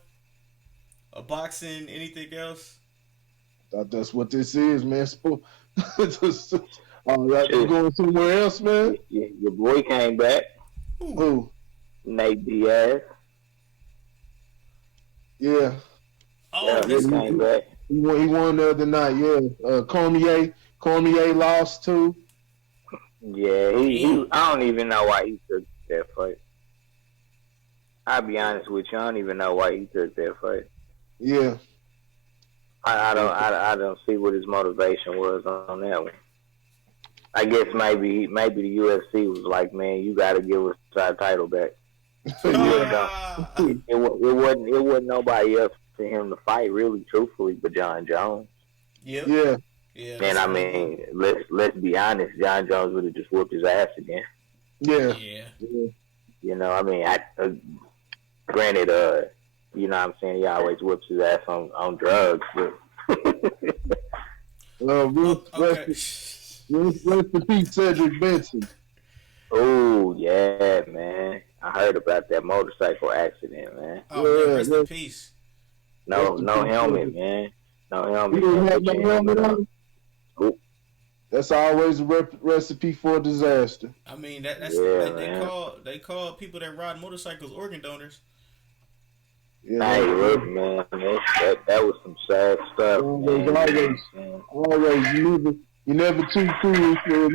Boxing, anything else? Thought that's what this is, man. All right, you going somewhere else, man? Yeah, your boy came back. Who? Nate Diaz. Yeah. Oh, he came back. He won the other night. Yeah. Cormier lost too. Yeah, he I don't even know why he took that fight. I'll be honest with you, I don't even know why he took that fight. Yeah. I don't see what his motivation was on that one. I guess maybe the UFC was like, man, you got to give us our title back. So it wasn't nobody else for him to fight, really, truthfully, but John Jones. Yep. Yeah. And I mean, let's be honest, John Jones would have just whooped his ass again. Yeah. I mean, granted, what I'm saying, he always whoops his ass on drugs, but rest in peace, Cedric Benson. Oh yeah, man. I heard about that motorcycle accident, man. Oh, man, rest in peace. No helmet, man. No helmet. You didn't have no helmet on? That's always a recipe for disaster. I mean, they call people that ride motorcycles organ donors. You Hey, know, look, man, that was some sad stuff, man. always, you never too cool for,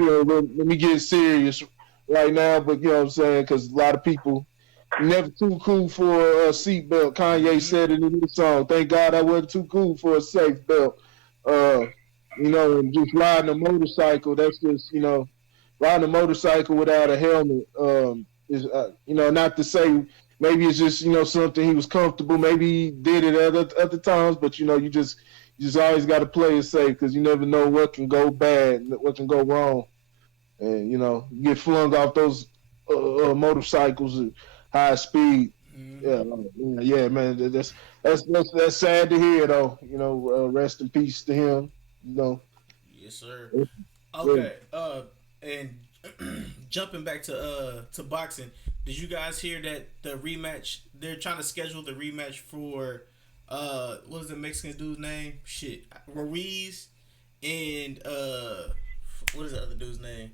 let me get serious right now, but you know what I'm saying? Because a lot of people, never too cool for a seatbelt. Kanye said it in his song. Thank God I wasn't too cool for a safe belt. Uh, and just riding a motorcycle, that's just, riding a motorcycle without a helmet, is, not to say maybe it's just, something he was comfortable. Maybe he did it at other times, but, you just always got to play it safe because you never know what can go bad, what can go wrong. And, you get flung off those motorcycles at high speed. Yeah, man. That's sad to hear, though. Rest in peace to him. Yes, sir. Yeah. Okay. And jumping back to boxing, did you guys hear that the rematch? They're trying to schedule the rematch for what is the Mexican dude's name? Shit, Ruiz and what is the other dude's name?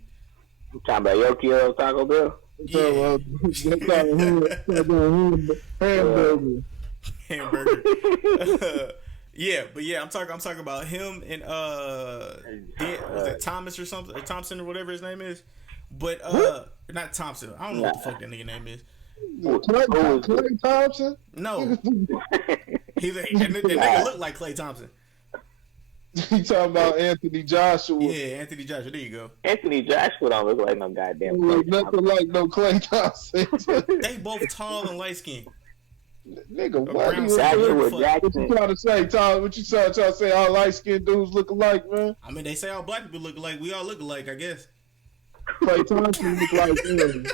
You talking about Yokio Taco Bell? Yeah. Hamburger. Hamburger. Yeah, but yeah, I'm talking about him and was it Thomas or something, or Thompson or whatever his name is, but not Thompson. I don't know what the fuck that nigga name is. Clay Thompson? No, he's that nigga look like Klay Thompson. You talking about Anthony Joshua? Yeah, Anthony Joshua. There you go. Anthony Joshua don't look like no goddamn. Nothing like no Klay Thompson. They both tall and light skinned. Nigga, what Jackson. you trying to say, Tom? What you trying to say? All light skinned dudes look alike, man. I mean, they say all black people look alike. We all look alike, I guess. Klay Thompson look like him.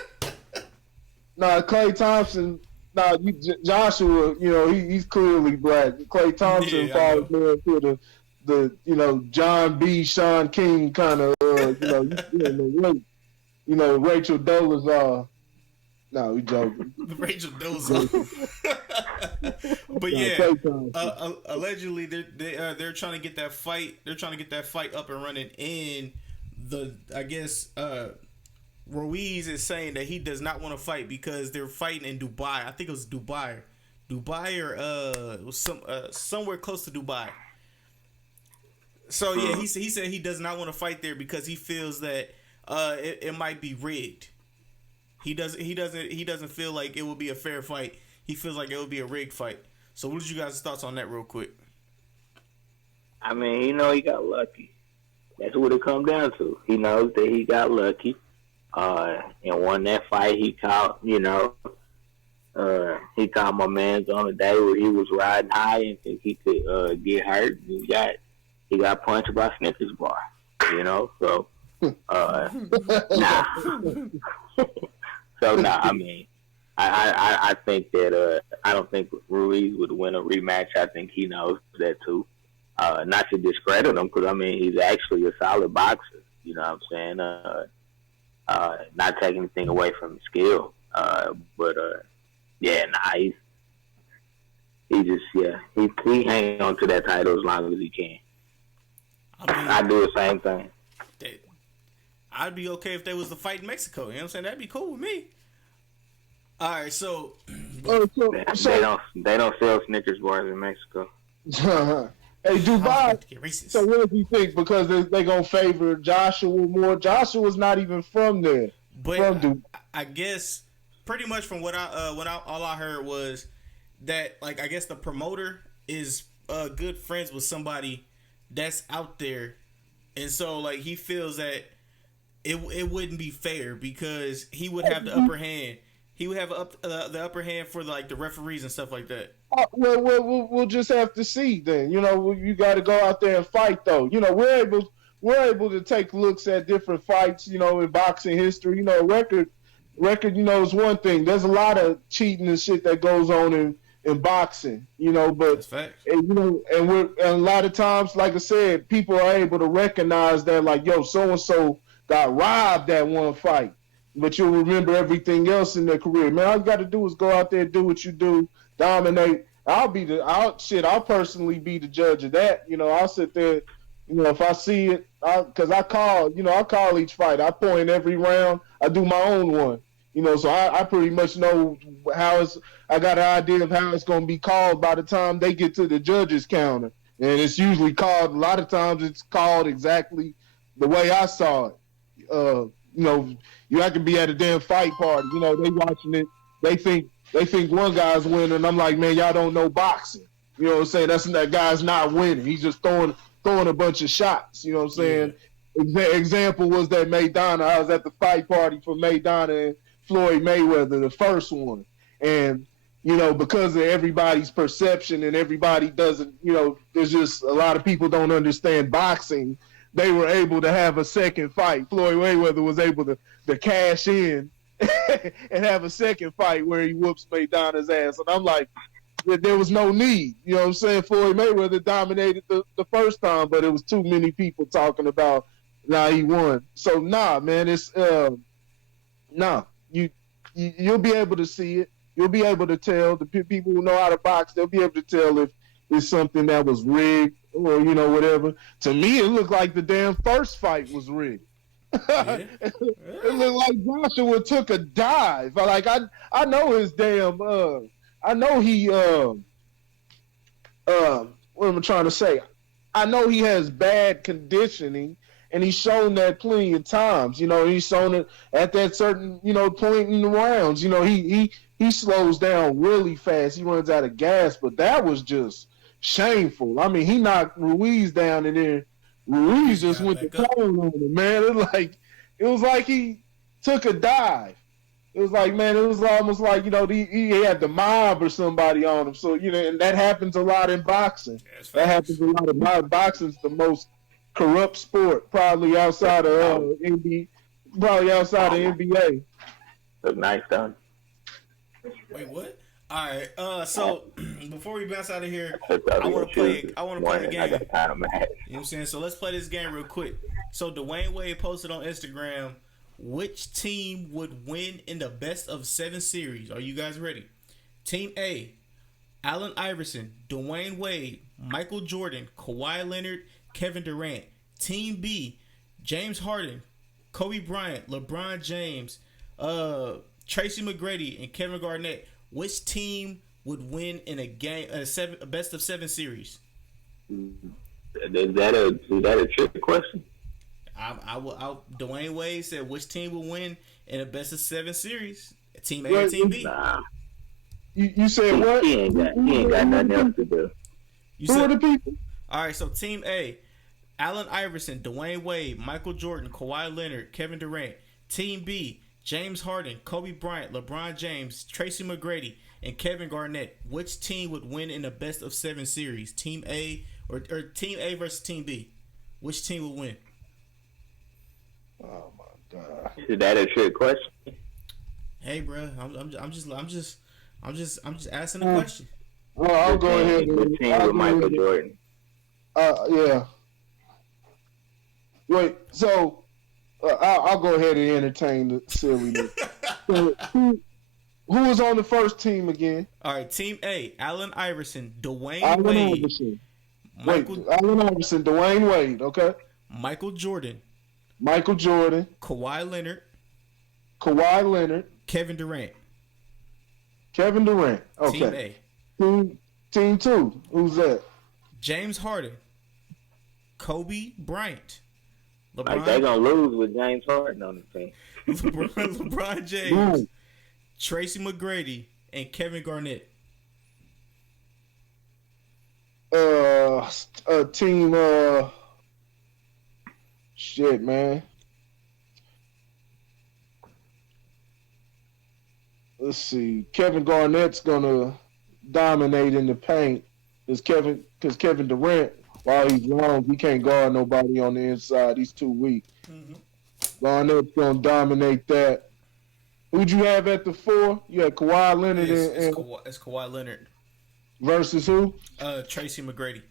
Nah, Klay Thompson. Nah, Joshua. He's clearly black. Klay Thompson falls more into the John B. Sean King kind of Rachel Dolezal. No, we joking. Rachel Dolezal. But yeah, allegedly they're trying to get that fight. They're trying to get that fight up and running. And I guess Ruiz is saying that he does not want to fight because they're fighting in Dubai. I think it was Dubai or it was somewhere close to Dubai. So yeah, he said he does not want to fight there because he feels that it might be rigged. He doesn't feel like it will be a fair fight. He feels like it will be a rigged fight. So what are you guys' thoughts on that real quick? I mean, he got lucky. That's what it comes down to. He knows that he got lucky. And won that fight. He caught my man's on a day where he was riding high and think he could get hurt. He got punched by a Snickers bar. So nah. So nah, I mean, I think that I don't think Ruiz would win a rematch. I think he knows that too. Not to discredit him, because I mean he's actually a solid boxer. You know what I'm saying? Not taking anything away from his skill, but he hang on to that title as long as he can. I do the same thing. I'd be okay if there was a fight in Mexico. You know what I'm saying? That'd be cool with me. All right, so they don't sell Snickers bars in Mexico. Hey, Dubai. So what do you think? Because they gonna favor Joshua more. Joshua's not even from there. But I guess pretty much from what all I heard was that, like, I guess the promoter is good friends with somebody that's out there, and so like he feels that it wouldn't be fair because he would have the upper hand. He would have the upper hand for the referees and stuff like that. We'll just have to see then. You got to go out there and fight though. We're able to take looks at different fights. In boxing history. Record. Is one thing. There's a lot of cheating and shit that goes on in boxing. But that's facts. And a lot of times, like I said, people are able to recognize that, like, yo, so and so got robbed that one fight, but you'll remember everything else in their career. Man, all you got to do is go out there, do what you do, dominate. I'll personally be the judge of that. I'll sit there, if I see it, because I call each fight. I point every round. I do my own one. So I pretty much know I got an idea of how it's going to be called by the time they get to the judges counter. And it's usually called, a lot of times it's called exactly the way I saw it. I could be at a damn fight party, they watching it, they think one guy's winning, and I'm like, man, y'all don't know boxing. You know what I'm saying? That guy's not winning. He's just throwing a bunch of shots. You know what I'm saying? Yeah. Example was that Maidana. I was at the fight party for Maidana and Floyd Mayweather, the first one. And, because of everybody's perception and everybody doesn't, there's just a lot of people don't understand boxing. They were able to have a second fight. Floyd Mayweather was able to cash in and have a second fight where he whoops Maidana's ass. And I'm like, there was no need. You know what I'm saying? Floyd Mayweather dominated the first time, but it was too many people talking about, he won. So, man, it's, you'll be able to see it. You'll be able to tell. The people who know how to box, they'll be able to tell if it's something that was rigged or, whatever. To me, it looked like the damn first fight was rigged. Yeah. It looked like Joshua took a dive. Like, I know his damn, I know he, what am I trying to say? I know he has bad conditioning, and he's shown that plenty of times. He's shown it at that certain, point in the rounds. He slows down really fast. He runs out of gas, but that was just shameful. I mean, he knocked Ruiz down, and then Ruiz just went to town on him, man. It was like he took a dive. It was like, man, it was almost like, he had the mob or somebody on him. So, and that happens a lot in boxing. Yeah, that happens a lot in boxing's the most corrupt sport, probably outside of NBA. Look nice, done. Wait, what? All right. So before we bounce out of here, I want to play a game. You know what I'm saying? So let's play this game real quick. So Dwayne Wade posted on Instagram, which team would win in the best of 7 series? Are you guys ready? Team A, Allen Iverson, Dwayne Wade, Michael Jordan, Kawhi Leonard, Kevin Durant. Team B, James Harden, Kobe Bryant, LeBron James, Tracy McGrady, and Kevin Garnett. Which team would win in a best of 7 series? Is that a trick question? Dwayne Wade said which team will win in a best of 7 series? Team A or Team B? Nah. You said what? He ain't got nothing else to do. Who are the people? All right, so Team A, Allen Iverson, Dwayne Wade, Michael Jordan, Kawhi Leonard, Kevin Durant. Team B, James Harden, Kobe Bryant, LeBron James, Tracy McGrady, and Kevin Garnett. Which team would win in a best of 7 series? Team A or Team A versus Team B? Which team would win? Oh my God! Is that a trick question? Hey, bro, I'm just asking a question. Oh, I'll go ahead. The team with Michael Jordan. Yeah. Wait, so I'll go ahead and entertain the silliness. So, who was on the first team again? All right, Team A, Allen Iverson, Dwayne Allen Wade. Iverson. Allen Iverson, Dwayne Wade, okay? Michael Jordan. Kawhi Leonard. Kevin Durant. Okay. Team A. Team 2, who's that? James Harden. Kobe Bryant. LeBron. Like they gonna lose with James Harden on the team. LeBron James. Right. Tracy McGrady and Kevin Garnett. Team shit, man. Let's see. Kevin Garnett's gonna dominate in the paint because Kevin Durant, while he's long, he can't guard nobody on the inside. He's too weak. Mm-hmm. Garnett's gonna dominate that. Who'd you have at the 4? You had Kawhi Leonard it's Kawhi Leonard. Versus who? Tracy McGrady.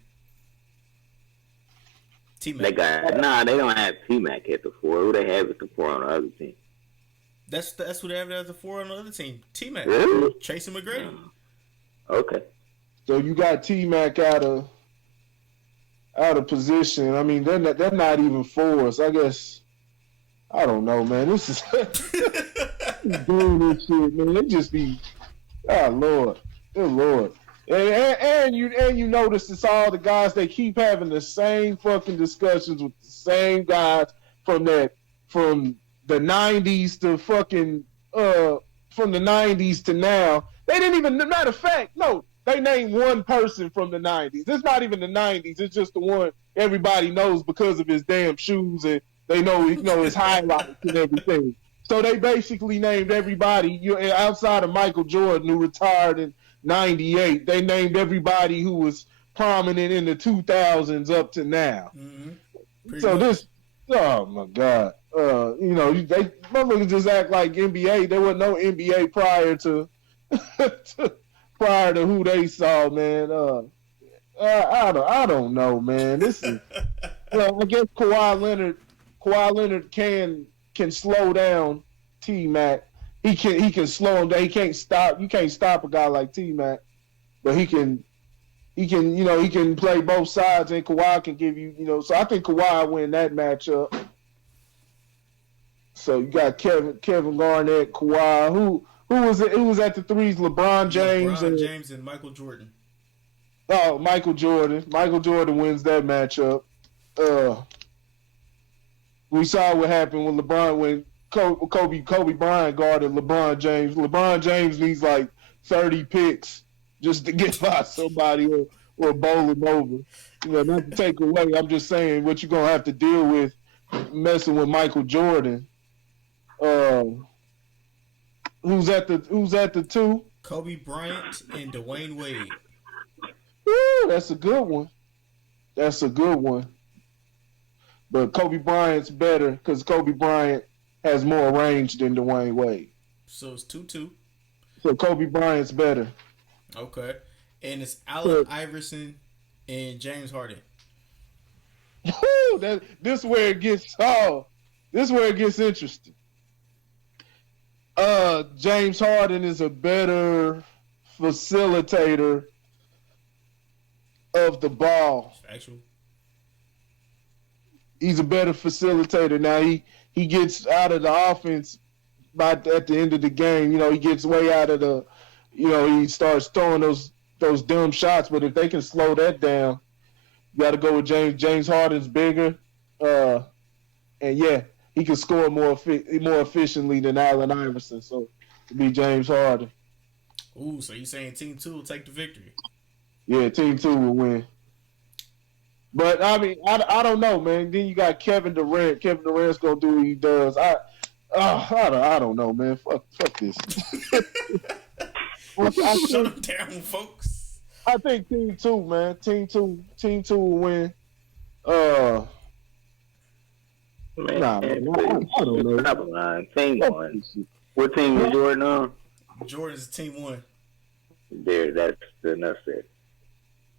T-Mac. They don't have T-Mac at the 4. Who they have at the 4 on the other team? That's who they have at the 4 on the other team. T-Mac. Really? Tracy McGrady. Okay. So you got T-Mac out of position. I mean, they're not even 4s. I guess. I don't know, man. This is. doing this shit, man. They just be, oh Lord, good Lord. And you notice it's all the guys they keep having the same fucking discussions with the same guys from the 90s to fucking from the 90s to now. They didn't even, matter of fact, no, they named one person from the 90s. It's not even the 90s. It's just the one everybody knows because of his damn shoes, and they know, his highlights and everything. So they basically named everybody outside of Michael Jordan, who retired in '98. They named everybody who was prominent in the 2000s up to now. Mm-hmm. So this, oh my God, they motherfuckers just act like NBA. There was no NBA prior to prior to who they saw, man. I don't know, man. This is, I guess Kawhi Leonard can slow down T-Mac. He can slow him down. He can't stop. You can't stop a guy like T-Mac, but he can play both sides, and Kawhi can give you, So I think Kawhi win that matchup. So you got Kevin Garnett, Kawhi. Who was it? Who was at the threes? LeBron James. James and Michael Jordan. Oh, Michael Jordan. Michael Jordan wins that matchup. We saw what happened when Kobe Bryant guarded LeBron James. LeBron James needs like 30 picks just to get by somebody or bowl him over. Not to take away. I'm just saying what you're gonna have to deal with messing with Michael Jordan. Who's at the two? Kobe Bryant and Dwayne Wade. Ooh, that's a good one. But Kobe Bryant's better because Kobe Bryant has more range than Dwayne Wade. So it's 2-2. So Kobe Bryant's better. Okay. And it's Allen Iverson and James Harden. This is where it gets interesting. James Harden is a better facilitator of the ball. Actual. He's a better facilitator. Now he gets out of the offense at the end of the game. He gets way out of the. He starts throwing those dumb shots. But if they can slow that down, you got to go with James. James Harden's bigger, and yeah, he can score more efficiently than Allen Iverson. So it'd be James Harden. Ooh, so you saying Team 2 will take the victory? Yeah, Team 2 will win. But I mean, I don't know, man. Then you got Kevin Durant. Kevin Durant's gonna do what he does. I don't know, man. Fuck this. Shut them down, folks. I think Team 2, man. Team 2 will win. Man, I don't know. Stop lying. Team 1. What team is Jordan on? Jordan's Team 1. There, that's enough said.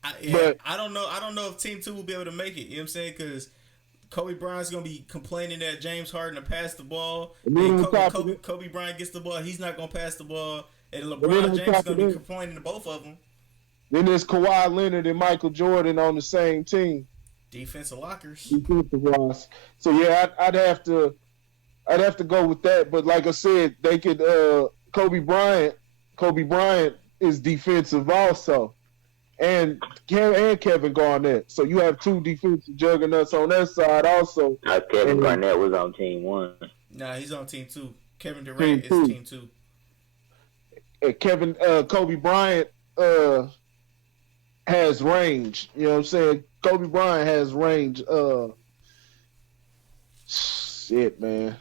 I don't know if Team 2 will be able to make it. You know what I'm saying? Because Kobe Bryant's going to be complaining that James Harden to pass the ball. And Kobe Bryant gets the ball. He's not going to pass the ball. And LeBron James is going to be complaining to both of them. Then there's Kawhi Leonard and Michael Jordan on the same team. Defensive lockers. Defensive loss. So yeah, I'd have to go with that. But like I said, they could Kobe Bryant is defensive also. And Kevin Garnett. So you have two defensive juggernauts on that side also. Kevin Garnett was on Team 1. Nah, he's on Team 2. Kevin Durant is Team 2. And Kobe Bryant has range. You know what I'm saying? Kobe Bryant has range. Shit, man.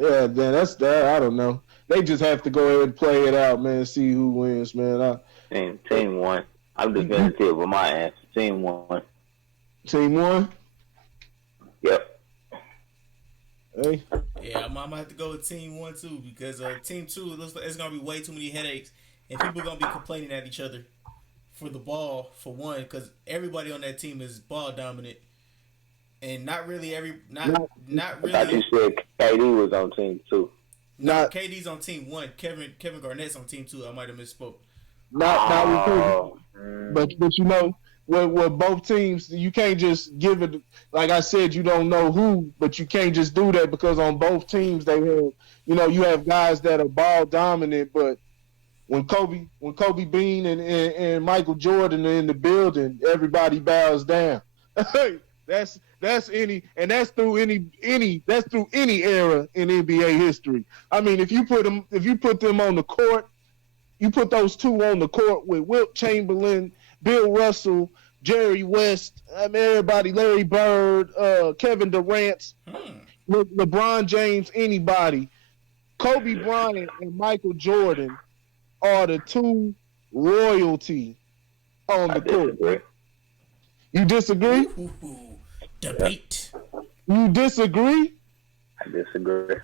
Yeah, man, that's that. I don't know. They just have to go ahead and play it out, man. See who wins, man. Team 1. I'm just gonna tell with my answer. Team 1. Team 1. Yep. Hey. Yeah, I'm gonna have to go with Team 1 too because Team 2 it looks like it's gonna be way too many headaches and people gonna be complaining at each other for the ball for one because everybody on that team is ball dominant and not really. I thought you said KD was on Team 2. No, KD's on Team 1. Kevin Garnett's on Team 2. I might have misspoke. But with both teams, you can't just give it. Like I said, you don't know who, but you can't just do that because on both teams they have, you have guys that are ball dominant. But when Kobe Bean and Michael Jordan are in the building, everybody bows down. that's through any era in NBA history. I mean, if you put them on the court, you put those two on the court with Wilt Chamberlain, Bill Russell, Jerry West, I mean everybody, Larry Bird, Kevin Durant, LeBron James, anybody. Kobe Bryant and Michael Jordan are the two royalty on the court. You disagree? Debate. You disagree? I disagree.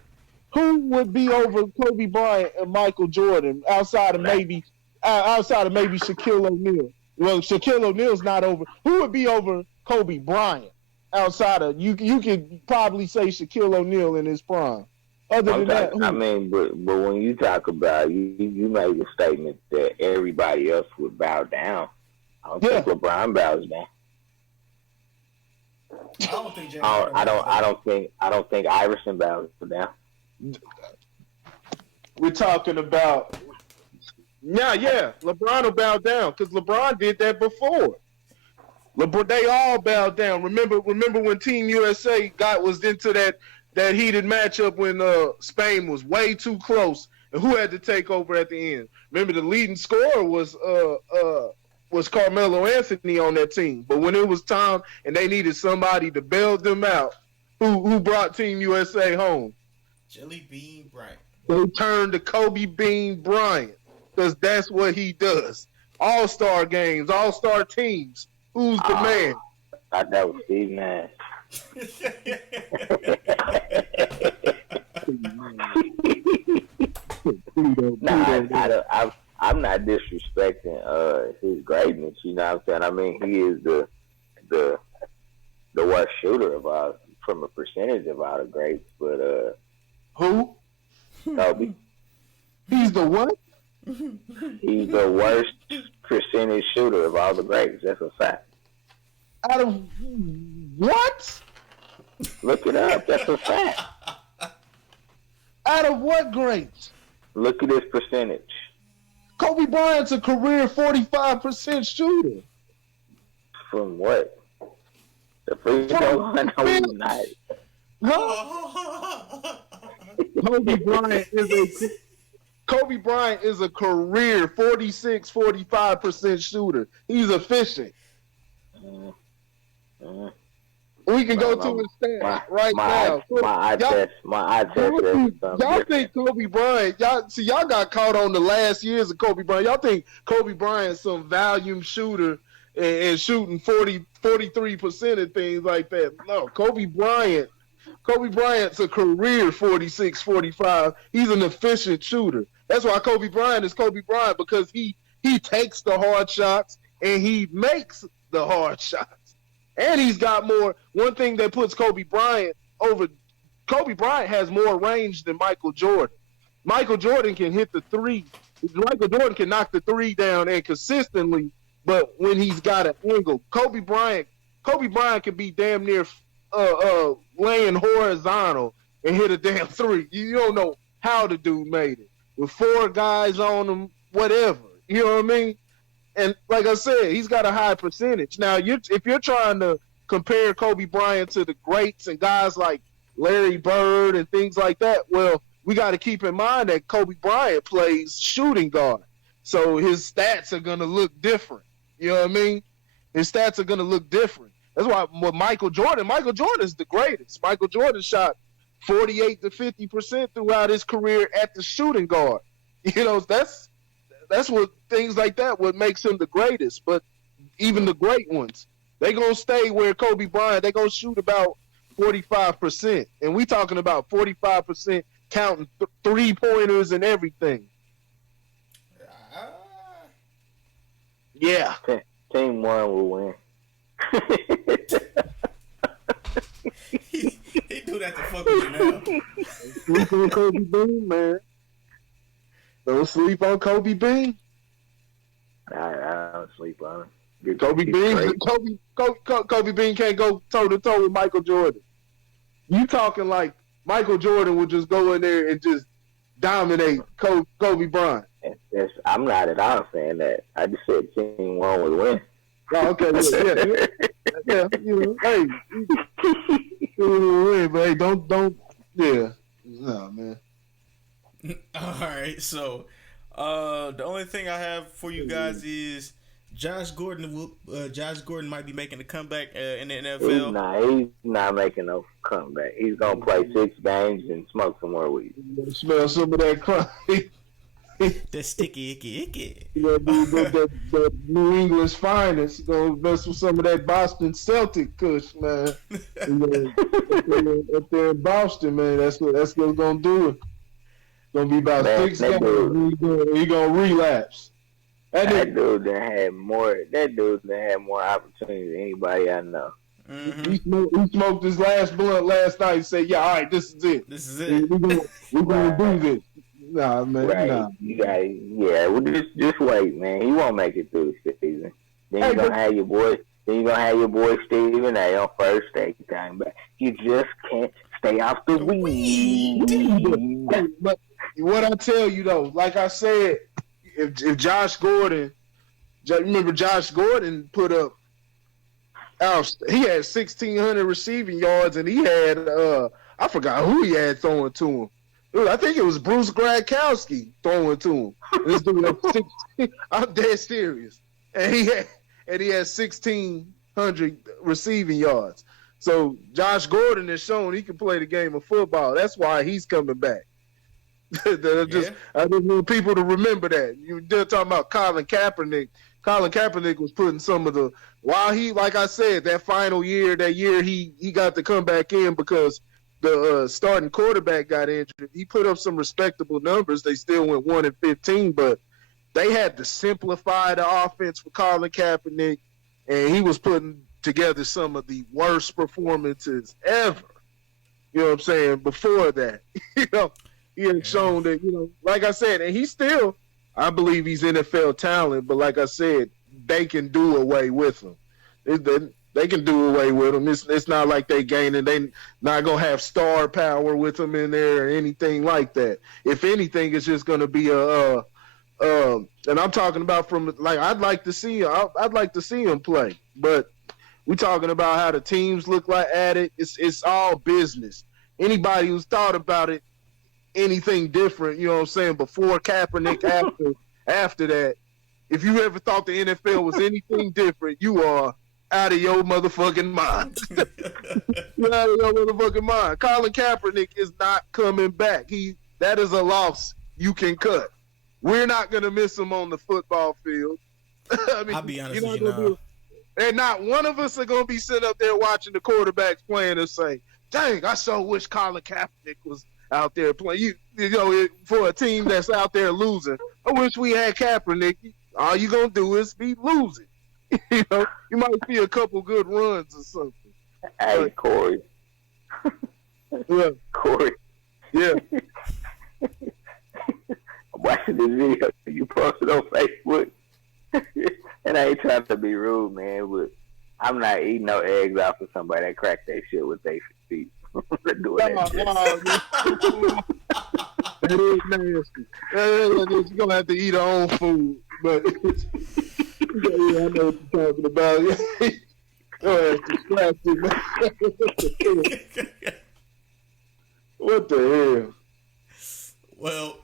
Who would be over Kobe Bryant and Michael Jordan outside of maybe Shaquille O'Neal? Well, Shaquille O'Neal's not over. Who would be over Kobe Bryant outside of you? You could probably say Shaquille O'Neal in his prime. Other than that, I mean, but when you talk about you made a statement that everybody else would bow down. I don't think LeBron bows down. I don't think Iverson bows down. We're talking about LeBron will bow down because LeBron did that before. They all bowed down. Remember when Team USA was into that heated matchup when Spain was way too close, and who had to take over at the end? Remember the leading scorer was Carmelo Anthony on that team, but when it was time and they needed somebody to bail them out, who brought Team USA home? Jelly Bean Bryant. They turned to Kobe Bean Bryant because that's what he does. All-star games, all-star teams. Who's the man? I thought that was Steve Nash. I'm not disrespecting his greatness. You know what I'm saying? I mean, he is the worst shooter of all, from a percentage of all the greats. But who? Kobe. He's the what? He's the worst percentage shooter of all the greats. That's a fact. Out of what? Look it up. That's a fact. Out of what greats? Look at his percentage. Kobe Bryant's a career 45% shooter. From what? The free throw line? No, he's not. Huh? Kobe Bryant is a career 45% shooter. He's efficient. We can go to his stats right now. My eye test. Y'all think Kobe Bryant? Y'all got caught on the last years of Kobe Bryant. Y'all think Kobe Bryant's some volume shooter and shooting 43% of things like that? No, Kobe Bryant's a career 46, 45. He's an efficient shooter. That's why Kobe Bryant is Kobe Bryant, because he takes the hard shots and he makes the hard shots. And he's got more. One thing that puts Kobe Bryant over, Kobe Bryant has more range than Michael Jordan. Michael Jordan can hit the three. Michael Jordan can knock the three down and consistently, but when he's got an angle, Kobe Bryant can be damn near laying horizontal and hit a damn three. You don't know how the dude made it. With four guys on him, whatever. You know what I mean? And like I said, he's got a high percentage. Now, if you're trying to compare Kobe Bryant to the greats and guys like Larry Bird and things like that, well, we got to keep in mind that Kobe Bryant plays shooting guard. So his stats are going to look different. You know what I mean? His stats are going to look different. That's why with Michael Jordan's the greatest. Michael Jordan shot 48 to 50% throughout his career at the shooting guard. You know, that's what things like that what makes him the greatest. But even the great ones, they gonna stay where Kobe Bryant. They gonna shoot about 45%, and we talking about 45% counting 3-pointers and everything. Yeah, Team one will win. He do that to fuck with you now. Sleep on Kobe Bean, man. Don't sleep on Kobe Bean. I don't sleep on him. Kobe Bean, Kobe Bean can't go toe to toe with Michael Jordan. You talking like Michael Jordan would just go in there and just dominate Kobe Bryant? I'm not at all saying that. I just said team one would win. Oh, okay, yeah. Hey, but hey, don't, yeah, no, man. All right, so the only thing I have for you guys is Josh Gordon might be making a comeback in the NFL. He's not making no comeback. He's gonna play 6 games and smoke some more weed. Smell some of that crime. That sticky icky. The New England's finest. Gonna mess with some of that Boston Celtic kush, man. Up there in Boston, man. That's what it's gonna do. It's gonna be about 6 games. He gonna relapse. That dude that had more opportunity than anybody I know. Mm-hmm. He smoked his last blunt last night and said, "Yeah, all right, this is it. We're gonna do this." Nah, man. Right. Nah. You got well, just wait, man. He won't make it through the season. Then you're gonna have your boy. Then you're gonna have your boy Stephen A on first take time back. You just can't stay off the weed. But what I tell you though, like I said, if Josh Gordon, remember Josh Gordon put up, he had 1,600 receiving yards, and he had I forgot who he had throwing to him. I think it was Bruce Gradkowski throwing to him. This dude had 16, I'm dead serious, and he had 1,600 receiving yards. So Josh Gordon has shown he can play the game of football. That's why he's coming back. I just want people to remember that. They're talking about Colin Kaepernick. Colin Kaepernick was putting some of the like I said, that final year, he got to come back in because the starting quarterback got injured. He put up some respectable numbers. They still went 1-15, but they had to simplify the offense for Colin Kaepernick, and he was putting together some of the worst performances ever. You know what I'm saying? Before that, he had shown that, like I said, and he still, I believe he's NFL talent, but like I said, they can do away with him. They can do away with him. It's not like they gaining. They not going to have star power with him in there or anything like that. If anything, it's just going to be and I'm talking about from, like, I'd like to see him play, but we're talking about how the teams look like at it. It's all business. Anybody who's thought about it, anything different, you know what I'm saying, before Kaepernick, after that, if you ever thought the NFL was anything different, you are out of your motherfucking mind. You're out of your motherfucking mind. Colin Kaepernick is not coming back. That is a loss you can cut. We're not going to miss him on the football field. I mean, I'll be honest with you now. And not one of us are going to be sitting up there watching the quarterbacks playing and say, dang, I so wish Colin Kaepernick was out there playing. For a team that's out there losing, I wish we had Kaepernick. All you going to do is be losing. You might see a couple good runs or something. Hey, Corey. Yeah. Corey. Yeah. I'm watching this video you posted on Facebook. And I ain't trying to be rude, man, but I'm not eating no eggs off of somebody that cracked that shit with their feet. That is nasty. You're going to have to eat our own food. But yeah, I know what you're talking about. Go ahead, distracted, man. What the hell? Well,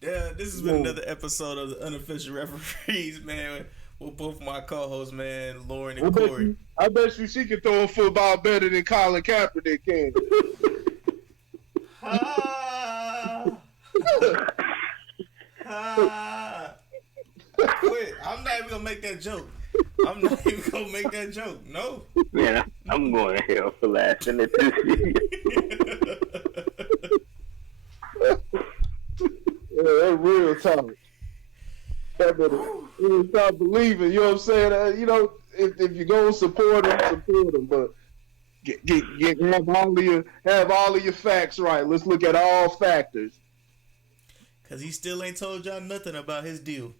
this has been another episode of the Unofficial Referees, man, with both my co-hosts, man, Lauren and Corey. I bet you she can throw a football better than Colin Kaepernick can. Wait, I'm not even gonna make that joke. No. Man, I'm going to hell for laughing at this video. Yeah, that's real talk. Real talk believing, you know what I'm saying? If you're going to support them, but have all of your facts right. Let's look at all factors. Because he still ain't told y'all nothing about his deal.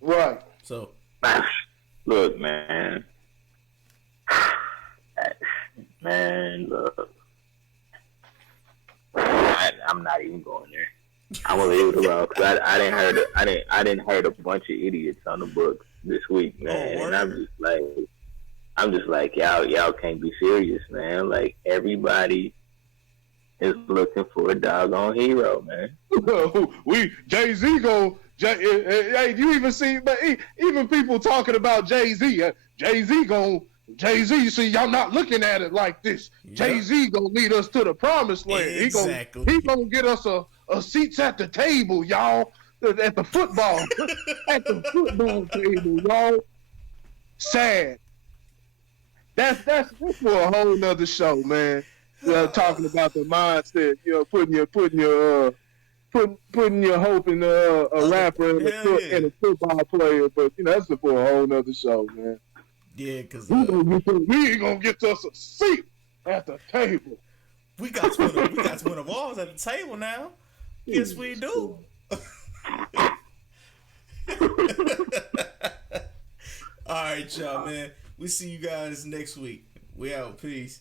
Right. So, Look, man. Man, look. I'm not even going there. I'm gonna leave it alone because I didn't heard a bunch of idiots on the books this week, man, and I'm just like y'all can't be serious, man. Like everybody is looking for a doggone hero, man. We Jay-Z go. Hey, you even see, but even people talking about Jay-Z. Jay-Z, see, y'all not looking at it like this. Yep. Jay-Z gonna lead us to the promised land. Exactly. He gonna get us a seats at the table, y'all. At the football, at the football table, y'all. Sad. That's for a whole nother show, man. Talking about the mindset, putting your hope in a rapper and a football player, but that's for a whole nother show, man. Yeah, because we ain't gonna get us a seat at the table. We got one of the walls at the table now. Yes, we do. All right, y'all, man. We see you guys next week. We out. Peace.